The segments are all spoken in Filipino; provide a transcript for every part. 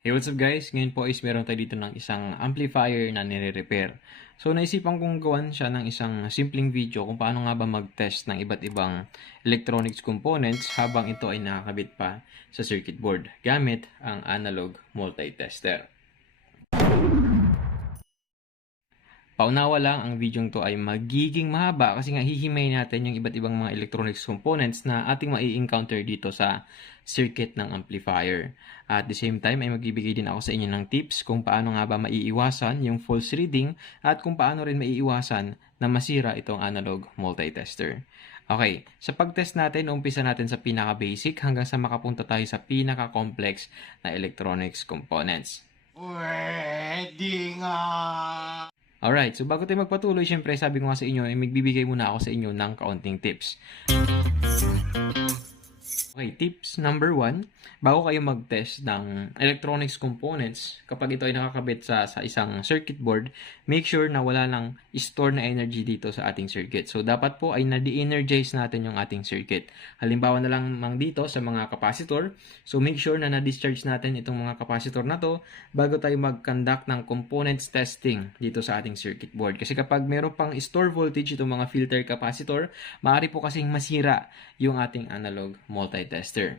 Hey, what's up guys? Ngayon po is meron tayo dito ng isang amplifier na nire-repair. So, naisipan kong gawan siya ng isang simpleng video kung paano nga ba mag-test ng iba't ibang electronics components habang ito ay nakakabit pa sa circuit board gamit ang analog multitester. Paunawa lang, ang video to ay magiging mahaba kasi nga hihimay natin yung iba't ibang mga electronics components na ating mai-encounter dito sa circuit ng amplifier. At the same time ay magbibigay din ako sa inyo ng tips kung paano nga ba maiiwasan yung false reading at kung paano rin maiiwasan na masira itong analog multitester. Okay, sa pag-test natin, umpisa natin sa pinaka-basic hanggang sa makapunta tayo sa pinaka-complex na electronics components. Pwede nga. Alright, so bago tayo magpatuloy, syempre sabi ko nga sa inyo, magbibigay muna ako sa inyo ng kaunting tips. Okay, tips number 1, bago kayo mag-test ng electronics components, kapag ito ay nakakabit sa isang circuit board, make sure na wala lang store na energy dito sa ating circuit. So, dapat po ay na-de-energize natin yung ating circuit. Halimbawa na lang dito sa mga capacitor. So, make sure na na-discharge natin itong mga capacitor na to bago tayo mag-conduct ng components testing dito sa ating circuit board. Kasi kapag meron pang store voltage itong mga filter capacitor, maaari po kasing masira yung ating analog multitester.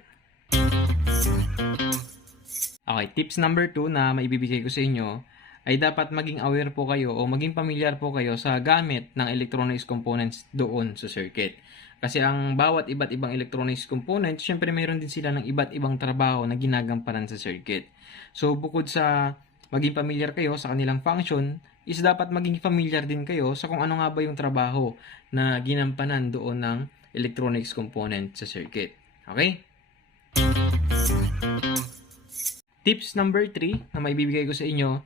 Okay, tips number 2 na maibibigay ko sa inyo ay dapat maging aware po kayo o maging pamilyar po kayo sa gamit ng electronics components doon sa circuit. Kasi ang bawat iba't ibang electronics components, syempre mayroon din sila ng iba't ibang trabaho na ginagampanan sa circuit. So bukod sa maging pamilyar kayo sa kanilang function, is dapat maging familiar din kayo sa kung ano nga ba yung trabaho na ginampanan doon ng electronics component sa circuit. Okay? Tips number 3 na maibibigay ko sa inyo,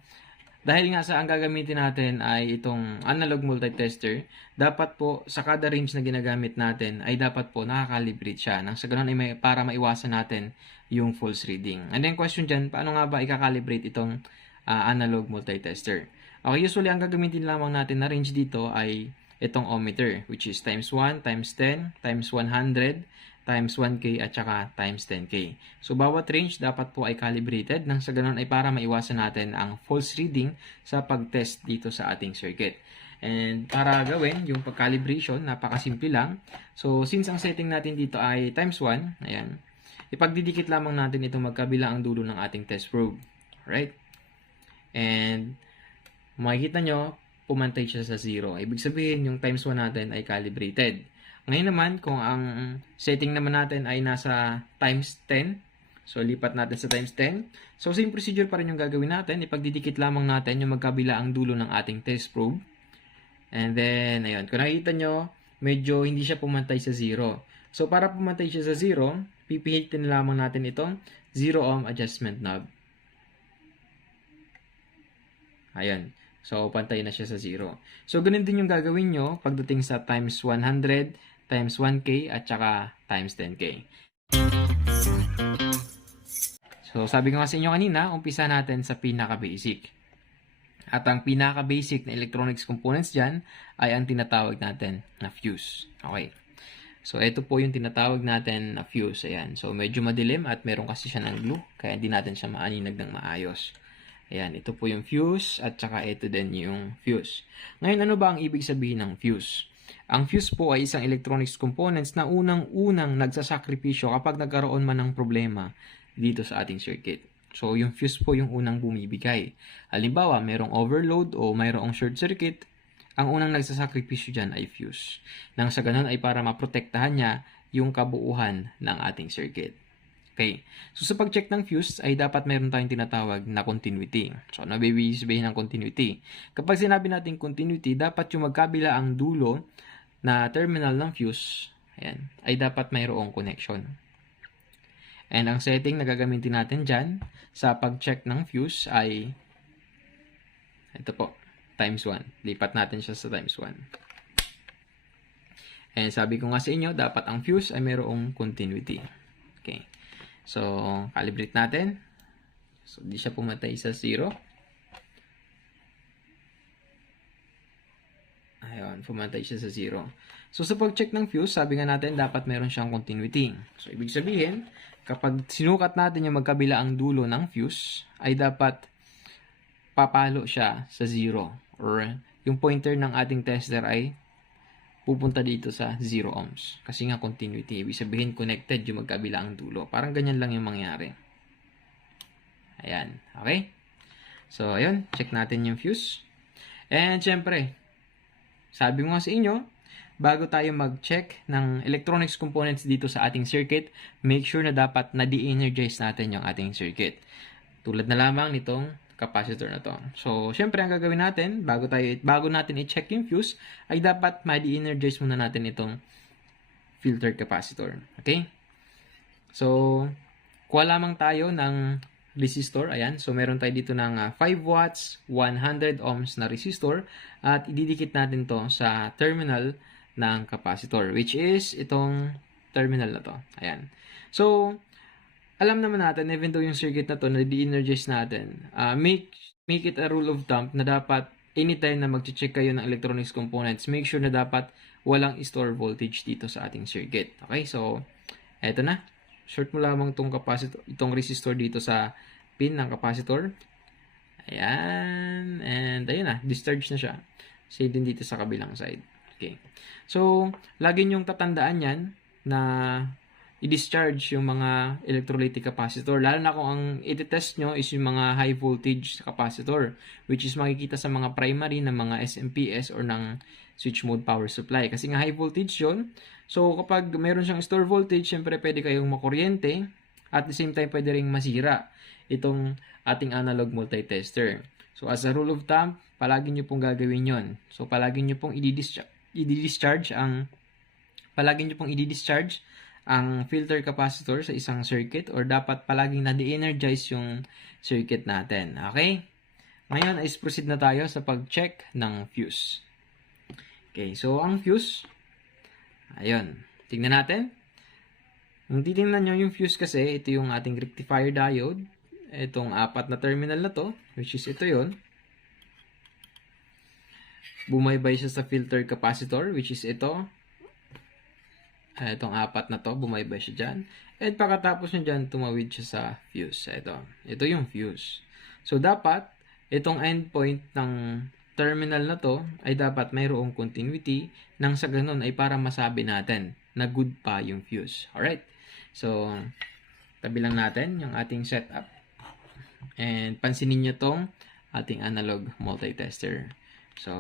dahil nga sa ang gagamitin natin ay itong analog multitester, dapat po sa kada range na ginagamit natin ay dapat po nakakalibrate siya. Nang sa ganun ay para maiwasan natin yung false reading. And then question dyan, paano nga ba ikakalibrate itong analog multitester? Okay, usually ang gagamitin lamang natin na range dito ay itong ohmmeter, which is times 1, times 10, times 100, times 1K at saka times 10K. So, bawat range dapat po ay calibrated nang sa ganun ay para maiwasan natin ang false reading sa pag-test dito sa ating circuit. And para gawin yung pag-calibration, napakasimple lang. So, since ang setting natin dito ay times 1, ayan, ipagdidikit lamang natin itong magkabila ang dulo ng ating test probe. Alright? And makikita nyo, pumantay siya sa 0. Ibig sabihin, yung times 1 natin ay calibrated. Ngayon naman, kung ang setting naman natin ay nasa times 10, so lipat natin sa times 10. So same procedure pa rin yung gagawin natin. Ipagdidikit lamang natin yung magkabila ang dulo ng ating test probe. And then, ayun, kung nakikita nyo, medyo hindi siya pumantay sa 0. So para pumantay siya sa 0, pipihitin lamang natin itong 0 ohm adjustment knob. Ayan. So, pantay na siya sa 0. So, ganun din yung gagawin nyo pagdating sa times 100, times 1K, at saka times 10K. So, sabi ko nga sa inyo kanina, umpisa natin sa pinaka-basic. At ang pinaka-basic na electronics components dyan ay ang tinatawag natin na fuse. Okay. So, ito po yung tinatawag natin na fuse. Ayan. So, medyo madilim at meron kasi siya ng glue, kaya hindi natin siya maaninag ng maayos. Ayan, ito po yung fuse at saka ito din yung fuse. Ngayon, ano ba ang ibig sabihin ng fuse? Ang fuse po ay isang electronics components na unang-unang nagsasakripisyo kapag nagkaroon man ng problema dito sa ating circuit. So, yung fuse po yung unang bumibigay. Halimbawa, mayroong overload o mayroong short circuit, ang unang nagsasakripisyo dyan ay fuse. Nang sa ganun ay para maprotektahan niya yung kabuuhan ng ating circuit. Okay. So, sa pag-check ng fuse ay dapat mayroon tayong tinatawag na continuity. So, ano ba ibig sabihin ng continuity? Kapag sinabi natin continuity, dapat yung magkabila ang dulo na terminal ng fuse, ayan, ay dapat mayroong connection. And ang setting na gagamitin natin dyan sa pag-check ng fuse ay ito po, times 1. Lipat natin siya sa times 1. And sabi ko nga sa inyo, dapat ang fuse ay mayroong continuity. Okay. So, calibrate natin. So, di siya pumatay sa 0. Ayun, pumantay siya sa 0. So, sa pag-check ng fuse, sabi nga natin, dapat meron siyang continuity. So, ibig sabihin, kapag sinukat natin yung magkabilaang dulo ng fuse, ay dapat papalo siya sa 0. Or, yung pointer ng ating tester ay pupunta dito sa 0 ohms. Kasi nga continuity. Ibig sabihin, connected yung magkabilaang dulo. Parang ganyan lang yung mangyari. Ayan. Okay? So, ayun. Check natin yung fuse. And, syempre, sabi ko nga sa inyo, bago tayo mag-check ng electronics components dito sa ating circuit, make sure na dapat na-de-energize natin yung ating circuit. Tulad na lamang nitong capacitor na to. So, syempre, ang gagawin natin, bago natin i-check yung fuse, ay dapat ma-de-energize muna natin itong filter capacitor. Okay? So, kuha lamang tayo ng resistor. Ayan. So, meron tayo dito ng 5 watts, 100 ohms na resistor, at ididikit natin to sa terminal ng capacitor, which is itong terminal na to. Ayan. So, alam naman natin, even though yung circuit na to, na-de-energize natin, make it a rule of thumb na dapat anytime na mag-check kayo ng electronics components, make sure na dapat walang store voltage dito sa ating circuit. Okay? So, eto na. Short mo lamang itong resistor dito sa pin ng capacitor. Ayan. And, ayun na. Discharge na siya. Same din dito sa kabilang side. Okay. So, lagi nyong tatandaan yan na i-discharge yung mga electrolytic capacitor. Lalo na kung ang i-test nyo is yung mga high voltage capacitor, which is makikita sa mga primary ng mga SMPS or ng switch mode power supply. Kasi nga high voltage yun. So, kapag meron siyang store voltage, syempre pwede kayong makuryente. At the same time, pwede ring masira itong ating analog multitester. So, as a rule of thumb, palagi nyo pong gagawin yon. So, palagi nyo pong i-discharge ang filter capacitor sa isang circuit, or dapat palaging na-de-energize yung circuit natin. Okay? Ngayon, is proceed na tayo sa pag-check ng fuse. Okay, so ang fuse, ayun, tingnan natin. Kung titingnan nyo yung fuse kasi, ito yung ating rectifier diode. Itong 4 na terminal na to, which is ito yon. Bumaybay siya sa filter capacitor, which is ito. Itong 4 na to, bumaybay siya dyan. And pagkatapos niya dyan, tumawid siya sa fuse. Ito yung fuse. So, dapat, itong endpoint ng terminal na to, ay dapat mayroong continuity, nang sa ganun ay para masabi natin na good pa yung fuse. Alright? So, tabi lang natin yung ating setup. And pansinin nyo tong ating analog multitester. So,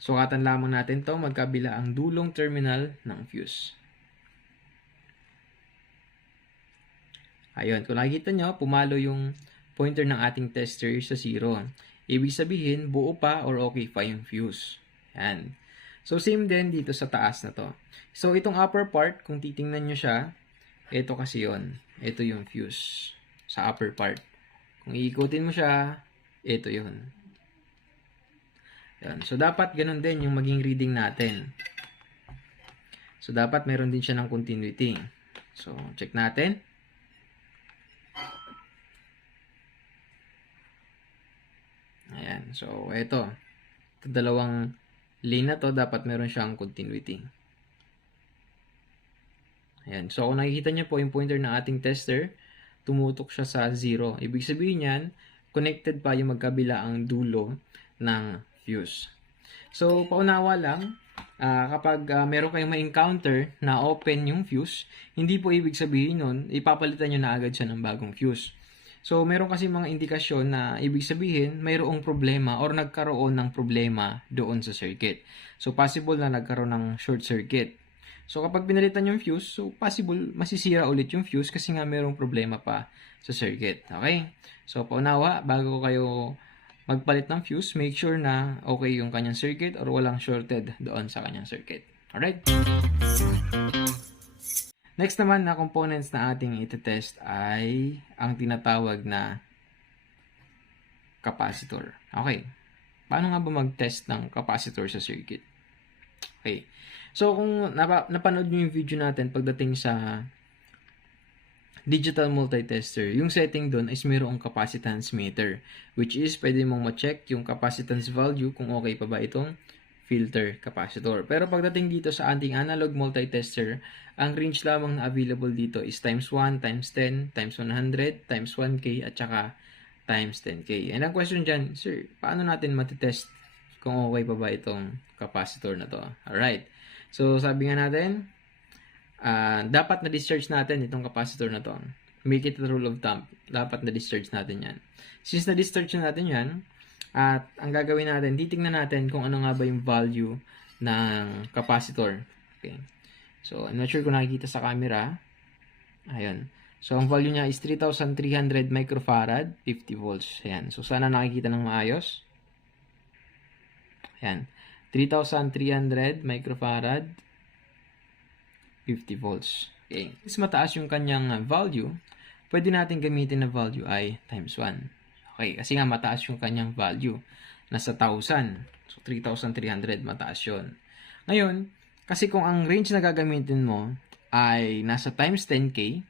sukatan lamang natin to magkabila ang dulong terminal ng fuse. Ayun, kung nakikita nyo, pumalo yung pointer ng ating tester sa 0. Ibig sabihin, buo pa or okay pa yung fuse. Yan. So, same din dito sa taas na to. So, itong upper part, kung titingnan nyo siya, ito kasi yon. Ito yung fuse sa upper part. Kung iikutin mo siya, ito yun. Yan. So, dapat ganun din yung maging reading natin. So, dapat meron din siya ng continuity. So, check natin. Ayan. So, ito. Ito dalawang lane na to, dapat meron siyang continuity. Ayan. So, kung nakikita niyo po yung pointer ng ating tester, tumutok siya sa 0. Ibig sabihin yan, connected pa yung magkabila ang dulo ng fuse. So, paunawa lang, kapag meron kayong ma-encounter na open yung fuse, hindi po ibig sabihin nun, ipapalitan nyo na agad siya ng bagong fuse. So, meron kasi mga indikasyon na ibig sabihin, mayroong problema or nagkaroon ng problema doon sa circuit. So, possible na nagkaroon ng short circuit. So, kapag pinalitan yung fuse, so possible masisira ulit yung fuse kasi nga mayroong problema pa sa circuit. Okay? So, paunawa, bago kayo magpalit ng fuse, make sure na okay yung kanyang circuit or walang shorted doon sa kanyang circuit. Alright? Next naman na components na ating itetest ay ang tinatawag na capacitor. Okay. Paano nga ba mag-test ng capacitor sa circuit? Okay. So, kung napanood nyo yung video natin pagdating sa digital multitester, yung setting doon is mayroong capacitance meter, which is pwede mong ma-check yung capacitance value kung okay pa ba itong filter capacitor. Pero pagdating dito sa ating analog multitester, ang range lamang na available dito is times 1, times 10, times 100, times 1K, at saka times 10K. And ang question dyan, sir, paano natin matitest kung okay pa ba itong capacitor na to? Alright. So, sabi nga natin, dapat na-discharge natin itong capacitor na to. Make it a rule of thumb. Dapat na-discharge natin yan. Since na-discharge natin yan, at ang gagawin natin, titingnan natin kung ano nga ba yung value ng capacitor. Okay. So, I'm not sure kung nakikita sa camera. Ayun. So, ang value niya is 3,300 microfarad, 50 volts. Ayan. So, sana nakikita ng maayos. Ayan. 3,300 microfarad, 50 volts. Okay. Mas mataas yung kanyang value, pwede natin gamitin na value ay times 1. Okay, kasi nga mataas yung kanyang value. Nasa 1,000. So, 3,300, mataas yun. Ngayon, kasi kung ang range na gagamitin mo ay nasa times 10K,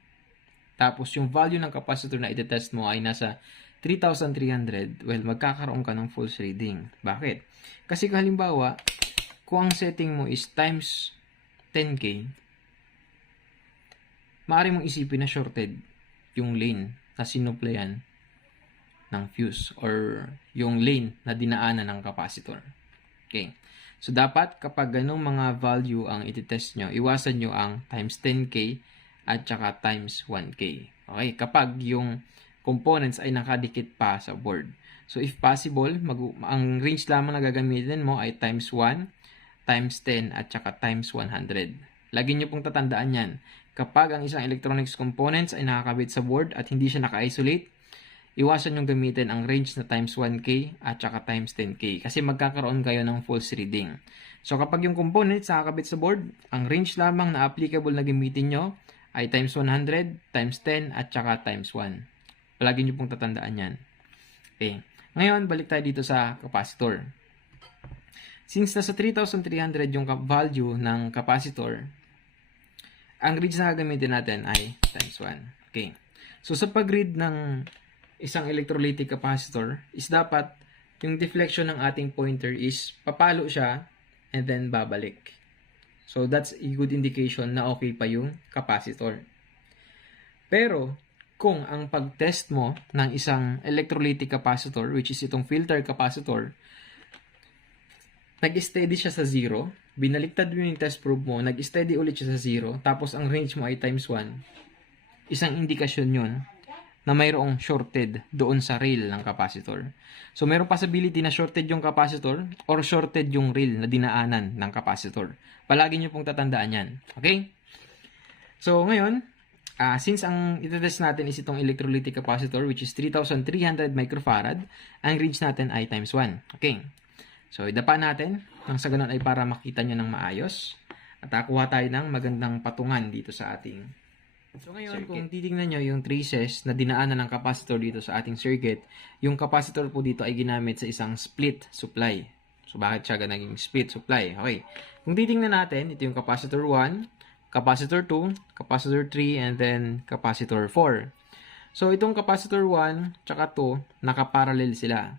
tapos yung value ng capacitor na itetest mo ay nasa 3,300, well, magkakaroon ka ng false reading. Bakit? Kasi kung halimbawa, kung ang setting mo is times 10K, maaari mong isipin na shorted yung lane na sinuplayan ng fuse or yung lane na dinaanan ng capacitor. Okay. So, dapat kapag ganong mga value ang ititest nyo, iwasan nyo ang times 10K at saka times 1K. Okay. Kapag yung components ay nakadikit pa sa board. So, if possible, ang range lamang na gagamitin mo ay times 1, times 10, at saka times 100. Lagi nyo pong tatandaan yan. Kapag ang isang electronics components ay nakakabit sa board at hindi siya naka-isolate, iwasan yung gamitin ang range na times 1K at saka times 10K kasi magkakaroon kayo ng false reading. So kapag yung components nakakabit sa board, ang range lamang na applicable na gamitin nyo ay times 100, times 10 at saka times 1. Palagi nyo pong tatandaan yan. Okay. Ngayon, balik tayo dito sa capacitor. Since nasa 3,300 yung value ng capacitor, ang range na gagamitin natin ay times 1. Okay. So sa pag-read ng isang electrolytic capacitor is dapat yung deflection ng ating pointer is papalo siya and then babalik. So that's a good indication na okay pa yung capacitor. Pero kung ang pag-test mo ng isang electrolytic capacitor, which is itong filter capacitor, nag-steady siya sa 0, binaliktad mo yung test probe mo, nag-steady ulit siya sa 0, tapos ang range mo ay times 1, isang indikasyon yun na mayroong shorted doon sa rail ng capacitor. So, mayroong possibility na shorted yung capacitor or shorted yung rail na dinaanan ng capacitor. Palagi nyo pong tatandaan yan. Okay? So, ngayon, since ang itetest natin is itong electrolytic capacitor which is 3,300 microfarad, ang range natin ay times 1. Okay? So, idapa natin nang sa ganun ay para makita nyo ng maayos at kuha tayo ng magandang patungan dito sa ating so ngayon, circuit. Kung titingnan nyo yung traces na dinaanan ng capacitor dito sa ating circuit, yung capacitor po dito ay ginamit sa isang split supply. So bakit siya naging split supply? Okay. Kung titingnan natin, ito yung capacitor 1, capacitor 2, capacitor 3, and then capacitor 4. So itong capacitor 1 tsaka 2, nakaparallel sila.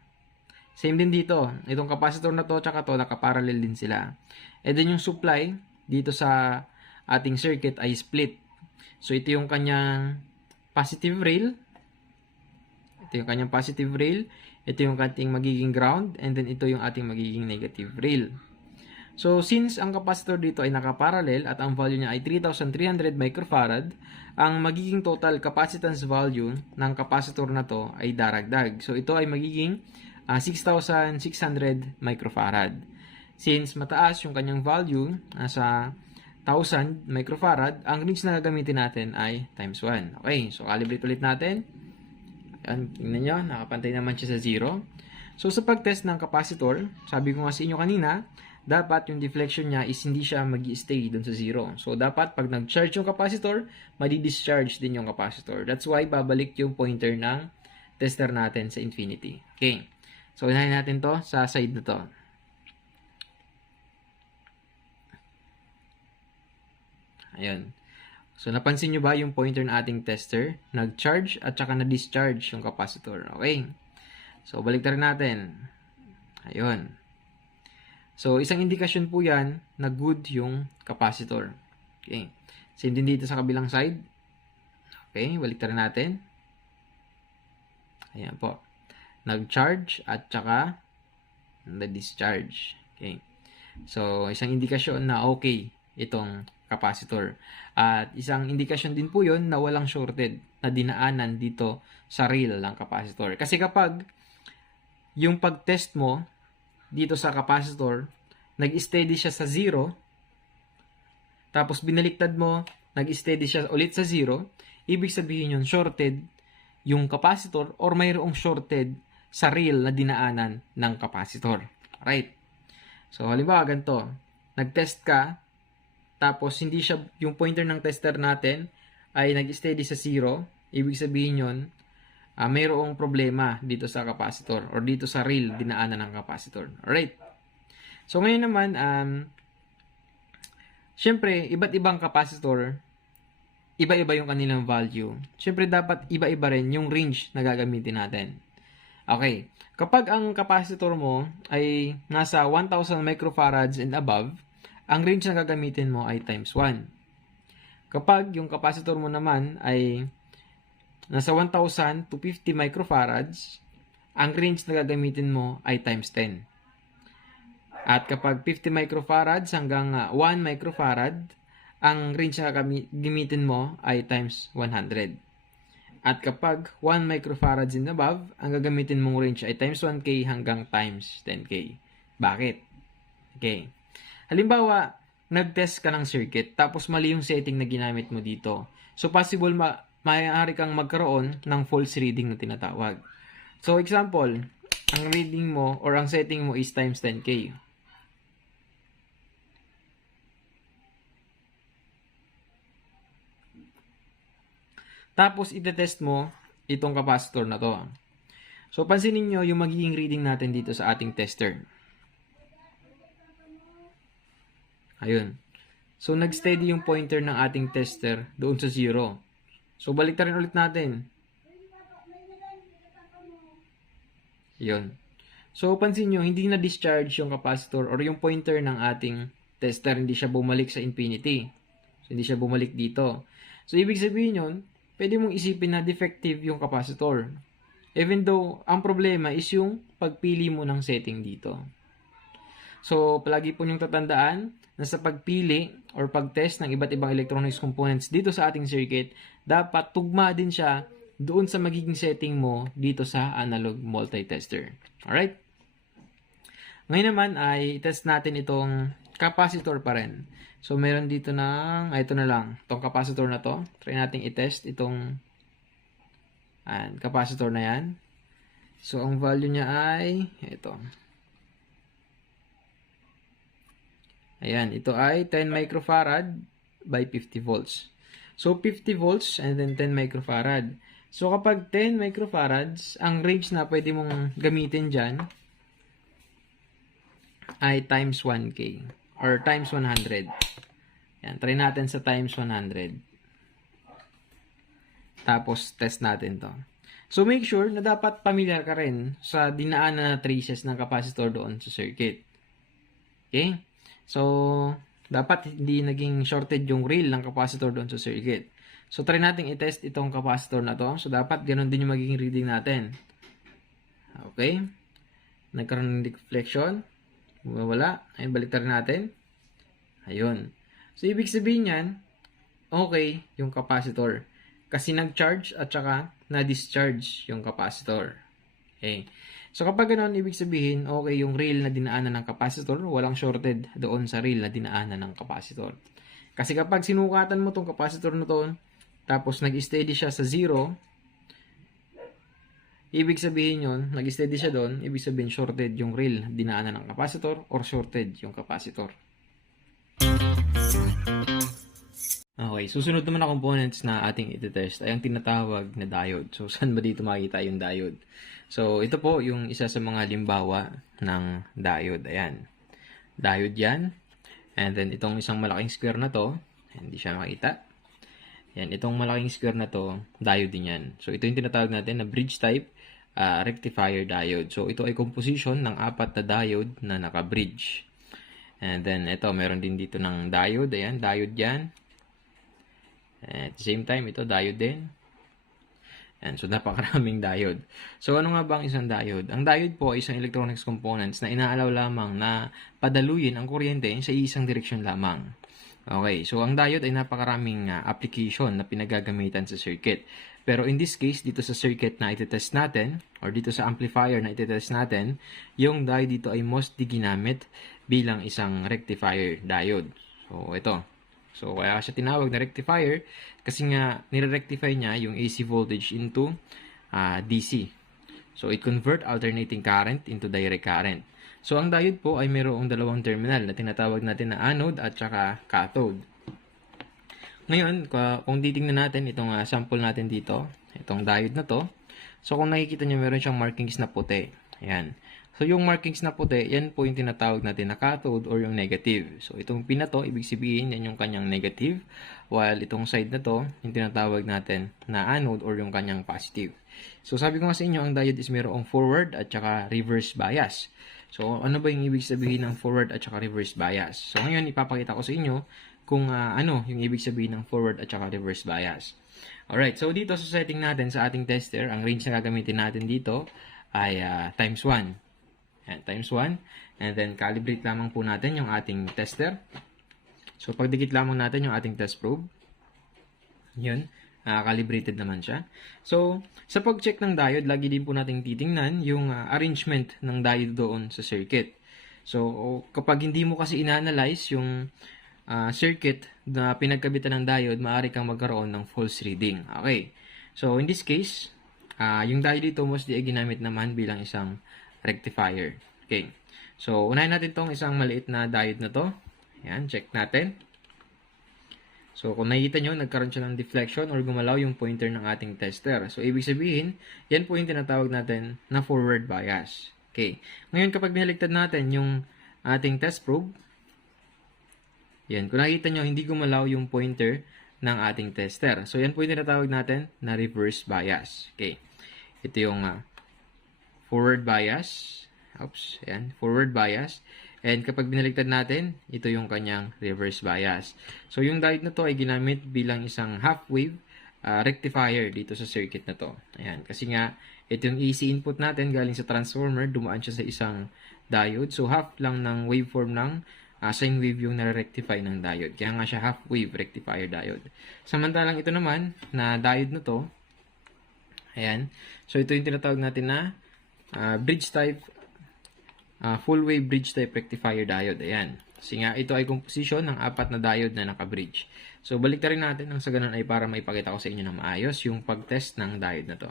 Same din dito. Itong capacitor na to tsaka to, nakaparallel din sila. And then yung supply dito sa ating circuit ay split. So, ito yung kanyang positive rail. Ito yung kanyang positive rail. Ito yung ating magiging ground. And then, ito yung ating magiging negative rail. So, since ang capacitor dito ay nakaparallel at ang value niya ay 3,300 microfarad, ang magiging total capacitance value ng capacitor na to ay daragdag. So, ito ay magiging 6,600 microfarad. Since mataas yung kanyang value, nasa 1,000 microfarad, ang range na gagamitin natin ay times 1. Okay, so calibrate ulit natin. Ayan, tingnan nyo, nakapantay naman siya sa 0. So sa pag-test ng capacitor, sabi ko nga sa inyo kanina, dapat yung deflection niya is hindi siya mag-stay dun sa 0. So dapat pag nag-charge yung capacitor, madi-discharge din yung capacitor. That's why babalik yung pointer ng tester natin sa infinity. Okay, so unahin natin to sa side na to. Ayan. So, napansin nyo ba yung pointer ng ating tester? Nag-charge at saka na-discharge yung capacitor. Okay. So, balik na rin natin. Ayun. So, isang indikasyon po yan na good yung capacitor. Okay. Same din dito sa kabilang side. Okay, baliktarin natin. Ayan po. Nag-charge at saka na-discharge. Okay. So, isang indikasyon na okay itong capacitor. At isang indikasyon din po yun na walang shorted na dinaanan dito sa rail ng capacitor. Kasi kapag yung pag-test mo dito sa capacitor, nag-steady siya sa 0, tapos binaliktad mo, nag-steady siya ulit sa 0, ibig sabihin yun, shorted yung capacitor or mayroong shorted sa rail na dinaanan ng capacitor. Right? So, halimbawa, ganito. Nag-test ka, tapos hindi siya, yung pointer ng tester natin ay nag-steady sa 0, ibig sabihin yun, mayroong problema dito sa capacitor or dito sa rail dinaanan ng capacitor. Alright? So, ngayon naman, syempre, iba't ibang capacitor, iba-iba yung kanilang value. Syempre, dapat iba-iba rin yung range na gagamitin natin. Okay. Kapag ang capacitor mo ay nasa 1,000 microfarads and above, ang range na gagamitin mo ay times 1. Kapag yung capacitor mo naman ay nasa 1,000 to 50 microfarads, ang range na gagamitin mo ay times 10. At kapag 50 microfarads hanggang 1 microfarad, ang range na gagamitin mo ay times 100. At kapag 1 microfarads and above, ang gagamitin mong range ay times 1K hanggang times 10K. Bakit? Okay. Halimbawa, nag-test ka ng circuit, tapos mali yung setting na ginamit mo dito. So, possible maaari kang magkaroon ng false reading na tinatawag. So, example, ang reading mo or ang setting mo is times 10K. Tapos, itetest mo itong capacitor na to. So, pansinin nyo yung magiging reading natin dito sa ating tester. Ayun. So, nag-steady yung pointer ng ating tester doon sa 0. So, baliktarin ulit natin. Yun. So, pansin nyo, hindi na discharge yung capacitor or yung pointer ng ating tester. Hindi siya bumalik sa infinity. So, hindi siya bumalik dito. So, ibig sabihin yun, pwede mong isipin na defective yung capacitor. Even though, ang problema is yung pagpili mo ng setting dito. So, palagi po niyong tatandaan na sa pagpili or pag-test ng iba't ibang electronics components dito sa ating circuit, dapat tugma din siya doon sa magiging setting mo dito sa analog multitester. Alright? Ngayon naman ay test natin itong capacitor pa rin. So, meron dito ng, ito na lang, itong capacitor na to. Try natin i-test itong capacitor na yan. So, ang value niya ay, ito. Ayan, ito ay 10 microfarad by 50 volts. So, 50 volts and then 10 microfarad. So, kapag 10 microfarads, ang range na pwede mong gamitin dyan ay times 1K or times 100. Yan, try natin sa times 100. Tapos, test natin to. So, make sure na dapat familiar ka rin sa dinaanan na traces ng capacitor doon sa circuit. Okay? So, dapat hindi naging shorted yung rail ng capacitor doon sa circuit. So, try natin i-test itong capacitor na to. So, dapat ganun din yung magiging reading natin. Okay? Nagkaroon ng deflection. Wala. Ayun, balik natin. Ayun. So, ibig sabihin yan, okay yung capacitor. Kasi nag-charge at saka na-discharge yung capacitor. Okay. So, kapag ganun, ibig sabihin, okay yung rail na dinaanan ng capacitor, walang shorted doon sa rail na dinaanan ng capacitor. Kasi kapag sinukatan mo tong capacitor na to, tapos nag-steady siya sa 0, ibig sabihin yun, nag-steady siya doon, ibig sabihin shorted yung rail na dinaanan ng capacitor or shorted yung capacitor. Okay, susunod naman na components na ating iti-test ay ang tinatawag na diode. So, saan ba dito makikita yung diode? So, ito po yung isa sa mga limbawa ng diode. Ayan. Diode yan. And then, itong isang malaking square na to, hindi siya makita. Yan, itong malaking square na to, diode din yan. So, ito yung tinatawag natin na bridge type rectifier diode. So, ito ay composition ng 4 na diode na naka-bridge. And then, ito, meron din dito ng diode. Ayan, diode yan. At the same time, ito, diode din. Ayan, so, napakaraming diode. So, ano nga ba ang isang diode? Ang diode po ay isang electronics components na inaalaw lamang na padaluyin ang kuryente sa isang direksyon lamang. Okay, so ang diode ay napakaraming application na pinagagamitan sa circuit. Pero in this case, dito sa circuit na itetest natin, or dito sa amplifier na itetest natin, yung diode dito ay mostly ginamit bilang isang rectifier diode. So, ito. So, kaya siya tinawag na rectifier kasi nga nire-rectify niya yung AC voltage into DC. So, it convert alternating current into direct current. So, ang diode po ay mayroong dalawang terminal na tinatawag natin na anode at saka cathode. Ngayon, kung titingnan natin itong sample natin dito, itong diode na to, so kung nakikita nyo meron siyang markings na puti. Ayan. So, yung markings na puti, yan po yung tinatawag natin na cathode or yung negative. So, itong pin na to, ibig sabihin, yan yung kanyang negative. While itong side na to, yung tinatawag natin na anode or yung kanyang positive. So, sabi ko nga sa inyo, ang diode is mayroong forward at saka reverse bias. So, ano ba yung ibig sabihin ng forward at saka reverse bias? So, ngayon, ipapakita ko sa inyo kung ano yung ibig sabihin ng forward at saka reverse bias. Alright, so dito sa setting natin sa ating tester, ang range na gagamitin natin dito ay times 1. Ayan, times 1. And then, calibrate lamang po natin yung ating tester. So, pagdikit lamang natin yung ating test probe. Yun. Calibrated naman siya. So, sa pag-check ng diode, lagi din po natin titingnan yung arrangement ng diode doon sa circuit. So, kapag hindi mo kasi ina-analyze yung circuit na pinagkabitan ng diode, maaari kang magkaroon ng false reading. Okay. So, in this case, yung diode dito mostly ay ginamit naman bilang isang rectifier. Okay. So, unahin natin tong isang maliit na diode na to. Ayan, check natin. So, kung nakikita nyo, nagkaroon siya ng deflection or gumalaw yung pointer ng ating tester. So, ibig sabihin, yan po yung tinatawag natin na forward bias. Okay. Ngayon, kapag binaligtad natin yung ating test probe, yan, kung nakikita nyo, hindi gumalaw yung pointer ng ating tester. So, yan po yung tinatawag natin na reverse bias. Okay. Ito yung forward bias. Oops. Ayan, forward bias. And kapag binaligtad natin, ito yung kanyang reverse bias. So, yung diode na to ay ginamit bilang isang half wave rectifier dito sa circuit na to. Ayan. Kasi nga, ito yung AC input natin galing sa transformer, dumaan siya sa isang diode. So, half lang ng waveform ng sine wave yung nare-rectify ng diode. Kaya nga siya half wave rectifier diode. Samantalang ito naman, na diode na to, ayan. So, ito yung tinatawag natin na bridge type full wave bridge type rectifier diode. Ayan. Kasi nga, ito ay composition ng 4 na diode na naka-bridge. So, balik na rin natin nang sa ganun ay para maipakita ko sa inyo na maayos yung pag-test ng diode na to.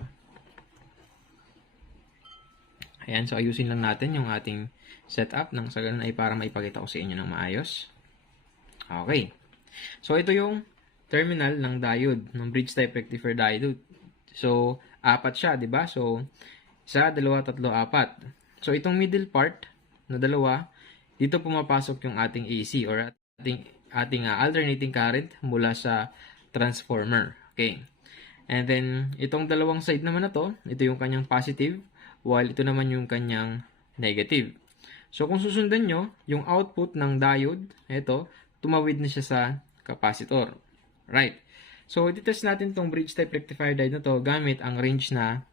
Ayan. So, ayusin lang natin yung ating setup nang sa ganun ay para maipakita ko sa inyo ng maayos. Okay. So, ito yung terminal ng diode, ng bridge type rectifier diode. So, 4 siya, di ba? So, 1, 2, 3, 4. So, itong middle part na dalawa, dito pumapasok yung ating AC or ating alternating current mula sa transformer. Okay. And then, itong dalawang side naman na to, ito yung kanyang positive, while ito naman yung kanyang negative. So, kung susundan nyo, yung output ng diode, ito, tumawid na siya sa capacitor. Right. So, ititest natin itong bridge type rectifier diode na to gamit ang range na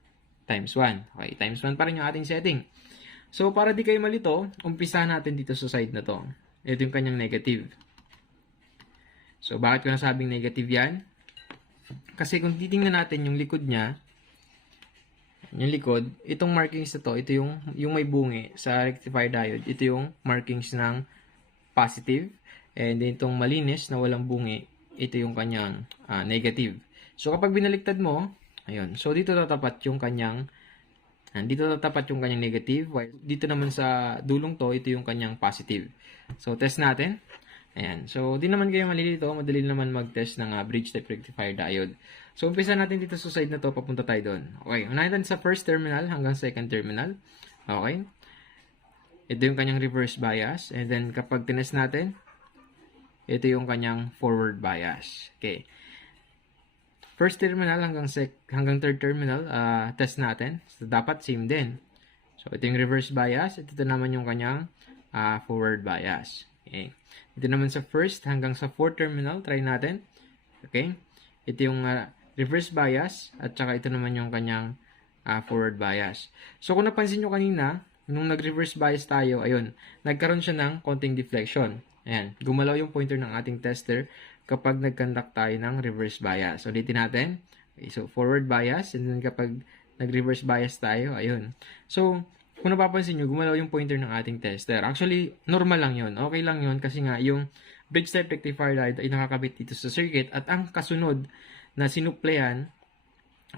times 1. Okay, times 1 pa rin yung ating setting. So, para di kayo malito, umpisa natin dito sa side na to. Ito yung kanyang negative. So, bakit ko nasabing negative yan? Kasi kung titingnan natin yung likod niya, yung likod, itong markings na to, ito yung may bungi sa rectifier diode, ito yung markings ng positive. And then itong malinis na walang bungi, ito yung kanyang negative. So, kapag binaliktad mo, ayun. So, dito tatapat yung kanyang negative. While dito naman sa dulong to, ito yung kanyang positive. So, test natin. Ayan. So, di naman kayo malilito. Madali naman mag-test ng bridge type rectifier diode. So, umpisa natin dito sa side na to. Papunta tayo doon. Okay. Unahin natin sa first terminal hanggang second terminal. Okay. Ito yung kanyang reverse bias. And then, kapag tinest natin, ito yung kanyang forward bias. Okay. First terminal hanggang third terminal, test natin. So, dapat same din. So, ito yung reverse bias. Ito naman yung kanyang forward bias. Okay. Ito naman sa first hanggang sa fourth terminal, try natin. Okay. Ito yung reverse bias at saka ito naman yung kanyang forward bias. So kung napansin nyo kanina, nung nag-reverse bias tayo, ayun, nagkaroon siya ng konting deflection. Ayan, gumalaw yung pointer ng ating tester kapag nag-conduct tayo ng reverse bias. Ulitin natin. Okay, so forward bias, and then kapag nag-reverse bias tayo, ayun. So, kung napapansin nyo, gumalaw yung pointer ng ating tester. Actually, normal lang yun. Okay lang yun kasi nga yung bridge type rectifier diode ay nakakabit dito sa circuit at ang kasunod na sinuplehan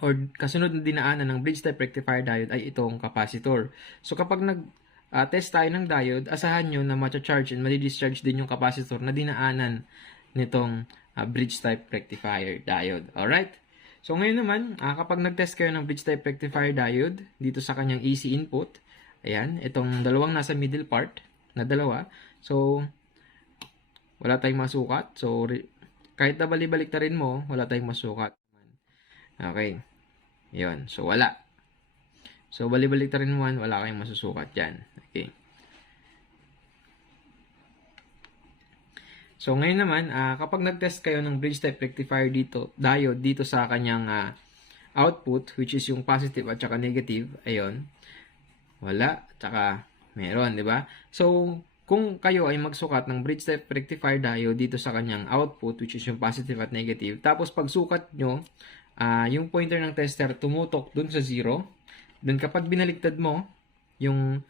or kasunod na dinaanan ng bridge type rectifier diode ay itong capacitor. So kapag test tayo ng diode, asahan nyo na ma-charge and madi-discharge din yung capacitor na dinaanan nitong bridge type rectifier diode. Alright? So ngayon naman, kapag nag-test kayo ng bridge type rectifier diode dito sa kanyang AC input, ayan, itong dalawang nasa middle part na dalawa. So wala tayong masukat. So kahit na balik ta rin mo, wala tayong masukat. Okay. Yun. So, wala. So, balik ta rin mo, wala kayong masusukat dyan. Okay. So, ngayon naman, kapag nag-test kayo ng bridge type rectifier diode dito sa kanyang output, which is yung positive at saka negative, ayun, wala, tsaka meron, di ba? So, kung kayo ay magsukat ng bridge type rectifier diode dito sa kanyang output, which is yung positive at negative, tapos pagsukat nyo, yung pointer ng tester tumutok dun sa 0, dun kapag binaliktad mo yung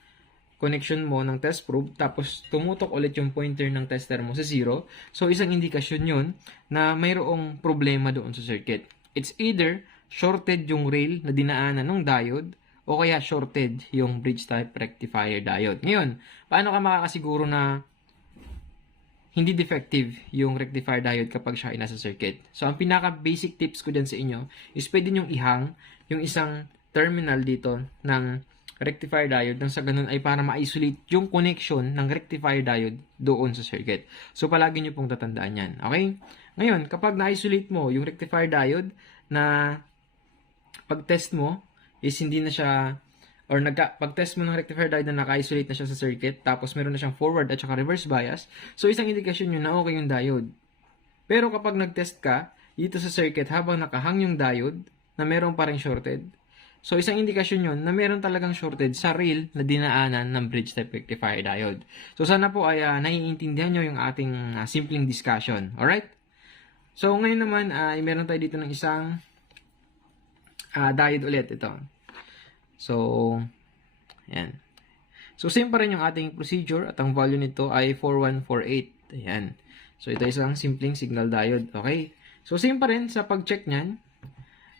connection mo ng test probe, tapos tumutok ulit yung pointer ng tester mo sa 0, so isang indikasyon yun na mayroong problema doon sa circuit. It's either shorted yung rail na dinaanan ng diode, o kaya shorted yung bridge type rectifier diode. Ngayon, paano ka makakasiguro na hindi defective yung rectifier diode kapag siya ay nasa circuit? So, ang pinaka-basic tips ko dyan sa inyo is pwede nyong ihang yung isang terminal dito ng rectifier diode nang sa ganun ay para ma-isolate yung connection ng rectifier diode doon sa circuit. So, palagi nyo pong tatandaan yan. Okay? Ngayon, kapag na-isolate mo yung rectifier diode na pag-test mo is hindi na siya, or pag-test mo ng rectifier diode na naka-isolate na siya sa circuit, tapos meron na siyang forward at saka reverse bias, so isang indikasyon yun na okay yung diode. Pero kapag nag-test ka dito sa circuit habang nakahang yung diode na meron pa rin shorted, so isang indikasyon yun na meron talagang shorted sa rail na dinaanan ng bridge type rectifier diode. So sana po ay naiintindihan nyo yung ating simpleng discussion. Alright? So ngayon naman ay meron tayo dito ng isang diode ulit. Ito. So, ayan. So, same pa rin yung ating procedure at ang value nito ay 4148. Ayan. So, ito isang simpleng signal diode. Okay? So, same pa rin sa pag-check nyan.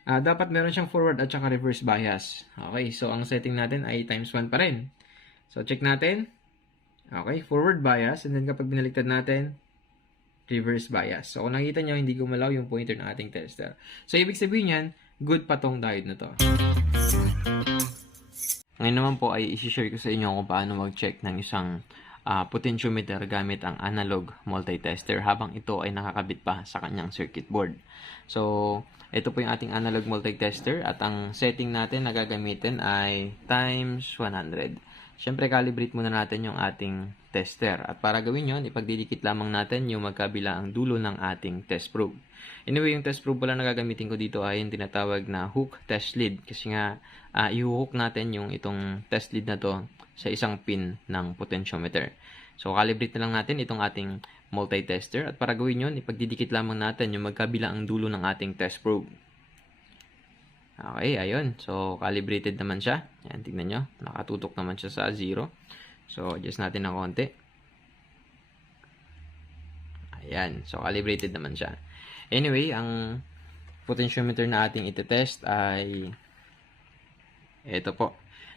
Dapat meron siyang forward at saka reverse bias. Okay? So, ang setting natin ay times 1 pa rin. So, check natin. Okay? Forward bias. And then, kapag binaliktad natin, reverse bias. So, kung nakita nyo, hindi gumalaw yung pointer ng ating tester. So, ibig sabihin yan, good pa tong diode na to. Ngayon naman po ay isi-share ko sa inyo kung paano mag-check ng isang potentiometer gamit ang analog multitester habang ito ay nakakabit pa sa kanyang circuit board. So, ito po yung ating analog multitester at ang setting natin na gagamitin ay times 100. Siyempre, calibrate muna natin yung ating tester. At para gawin yon, ipagdidikit lamang natin yung magkabila ang dulo ng ating test probe. Anyway, yung test probe pala na gagamitin ko dito ay yung tinatawag na hook test lead. Kasi nga, i-hook natin yung itong test lead na to sa isang pin ng potentiometer. So, calibrate na lang natin itong ating multitester. At para gawin yon, ipagdidikit lamang natin yung magkabila ang dulo ng ating test probe. Okay, ayun. So, calibrated naman siya. Ayan, tignan nyo. Nakatutok naman siya sa 0. So, adjust natin ng konti. Ayan. So, calibrated naman siya. Anyway, ang potentiometer na ating itetest ay ito po.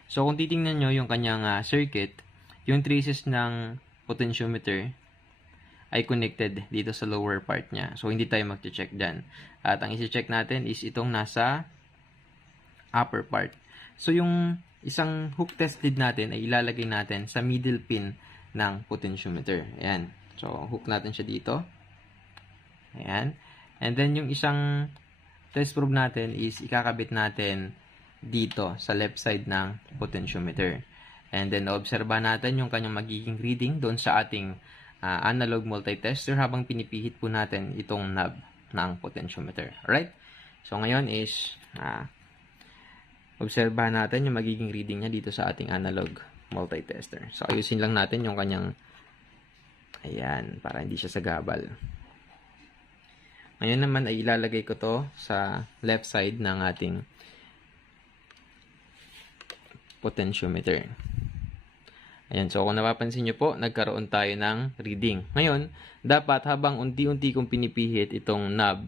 So, kung titingnan nyo yung kanyang circuit, yung traces ng potentiometer ay connected dito sa lower part niya. So, hindi tayo mag-check dyan. At ang isi-check natin is itong nasa upper part. So, yung isang hook test lead natin ay ilalagay natin sa middle pin ng potentiometer. Ayan. So, hook natin siya dito. Ayan. And then, yung isang test probe natin is ikakabit natin dito sa left side ng potentiometer. And then, obserba natin yung kanyang magiging reading doon sa ating analog multitester habang pinipihit po natin itong knob ng potentiometer. Alright? So, ngayon is obserbahan natin yung magiging reading niya dito sa ating analog multitester. So, ayusin lang natin yung kanyang ayan, para hindi siya sagabal. Ngayon naman ay ilalagay ko to sa left side ng ating potentiometer. Ayan, so kung napapansin nyo po, nagkaroon tayo ng reading. Ngayon, dapat habang unti-unti kong pinipihit itong knob,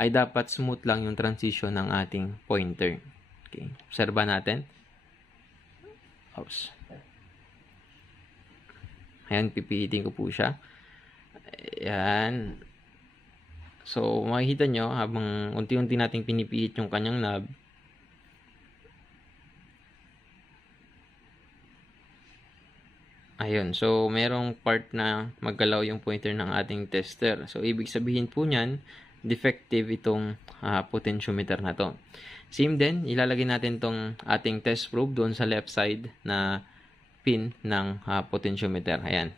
ay dapat smooth lang yung transition ng ating pointer. Okay, obserba natin. Oops. Ayan, pipihitin ko po siya. Ayan. So, makikita nyo, habang unti-unti nating pinipihit yung kanyang knob, ayun, so merong part na maggalaw yung pointer ng ating tester. So, ibig sabihin po niyan, defective itong potentiometer na to. Same din, ilalagay natin tong ating test probe doon sa left side na pin ng potentiometer. Ayan.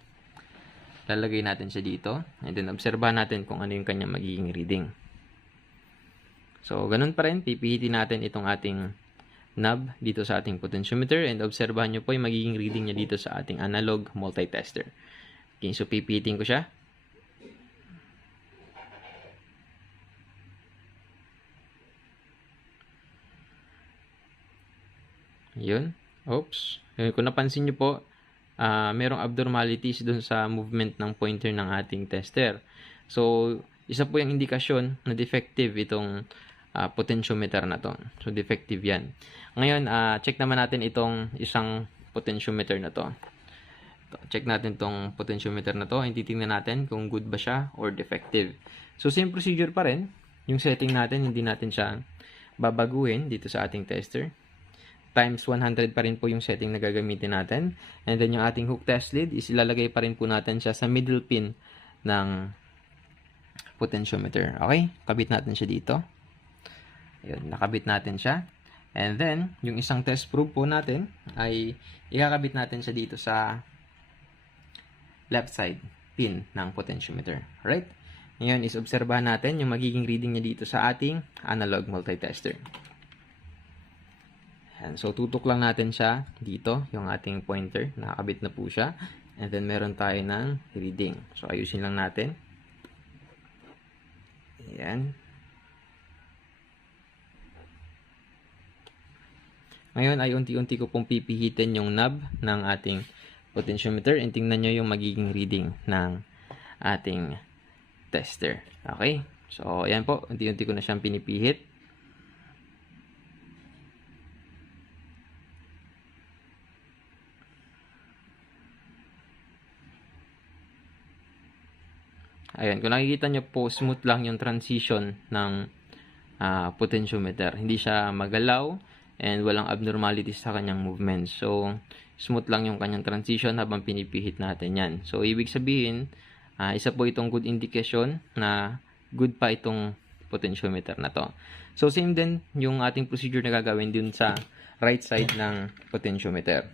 Lalagay natin siya dito. And then, obserbahan natin kung ano yung kanyang magiging reading. So, ganun pa rin, pipihitin natin itong ating knob dito sa ating potentiometer and obserbahan nyo po yung magiging reading niya dito sa ating analog multitester. Okay, so pipihitin ko siya. Yun. Oops. Kung napansin nyo po, merong abnormalities dun sa movement ng pointer ng ating tester. So, isa po yung indikasyon na defective itong potentiometer na to. So, defective yan. Ngayon, check naman natin itong isang potentiometer na to. Check natin itong potentiometer na to. And titingnan natin kung good ba siya or defective. So, same procedure pa rin. Yung setting natin, hindi natin siya babaguhin dito sa ating tester. Times 100 pa rin po yung setting na gagamitin natin. And then, yung ating hook test lead is ilalagay pa rin po natin siya sa middle pin ng potentiometer. Okay? Kabit natin siya dito. Ayun, nakabit natin siya. And then, yung isang test probe po natin ay ikakabit natin siya dito sa left side pin ng potentiometer. Alright? Ngayon is obserbahan natin yung magiging reading niya dito sa ating analog multitester. Ayan, so, tutok lang natin siya dito, yung ating pointer. Nakakabit na po siya. And then, meron tayo ng reading. So, ayusin lang natin. Ayan. Ngayon ay unti-unti ko pong pipihitin yung knob ng ating potentiometer and tingnan nyo yung magiging reading ng ating tester. Okay? So, ayan po. Unti-unti ko na siyang pinipihit. Ayan. Kung nakikita nyo po, smooth lang yung transition ng potentiometer. Hindi siya magalaw and walang abnormalities sa kanyang movement. So, smooth lang yung kanyang transition habang pinipihit natin yan. So, ibig sabihin, isa po itong good indication na good pa itong potentiometer na to. So, same din yung ating procedure na gagawin dun sa right side ng potentiometer.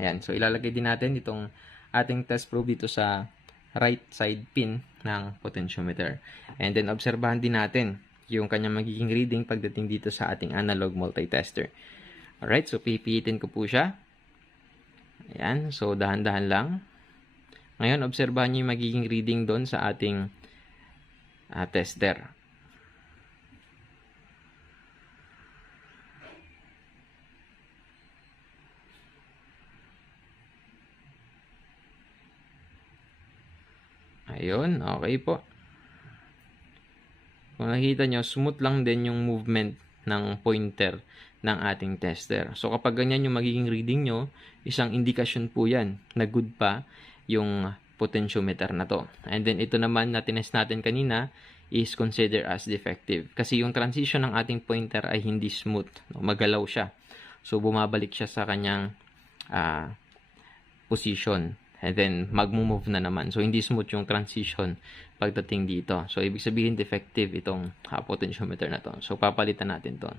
Ayan. So, ilalagay din natin itong ating test probe dito sa right side pin ng potentiometer. And then, obserbahan din natin yung kanyang magiging reading pagdating dito sa ating analog multitester. Alright, so pipihitin ko po siya. Ayan, so dahan-dahan lang. Ngayon, obserbahan nyo yung magiging reading doon sa ating tester. Ayun, okay po. Kung nakikita nyo, smooth lang din yung movement ng pointer ng ating tester. So, kapag ganyan yung magiging reading nyo, isang indikasyon po yan na good pa yung potentiometer na to. And then, ito naman na tinest natin kanina is considered as defective. Kasi yung transition ng ating pointer ay hindi smooth. Magalaw siya. So, bumabalik siya sa kanyang position. And then, mag-move na naman. So, hindi smooth yung transition pagdating dito. So, ibig sabihin, defective itong potentiometer na to. So, papalitan natin to.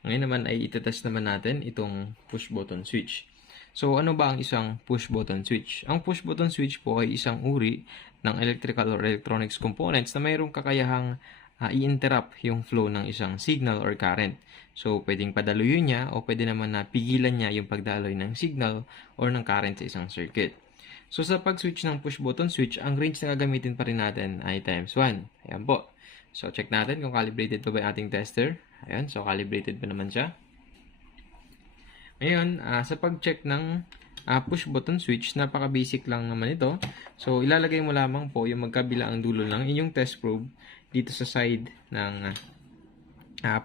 Ngayon naman ay itetest naman natin itong push button switch. So, ano ba ang isang push button switch? Ang push button switch po ay isang uri ng electrical or electronics components na mayroong kakayahang i-interrupt yung flow ng isang signal or current. So, pwedeng padaluyin niya o pwede naman na pigilan niya yung pagdaloy ng signal or ng current sa isang circuit. So, sa pag-switch ng push button switch, ang range na gagamitin pa rin natin ay times 1. Ayan po. So, check natin kung calibrated pa ba yung ating tester. Ayan, so calibrated pa naman siya. Ngayon, sa pag-check ng push button switch, napaka-basic lang naman ito. So, ilalagay mo lamang po yung magkabilaang dulo ng inyong test probe dito sa side ng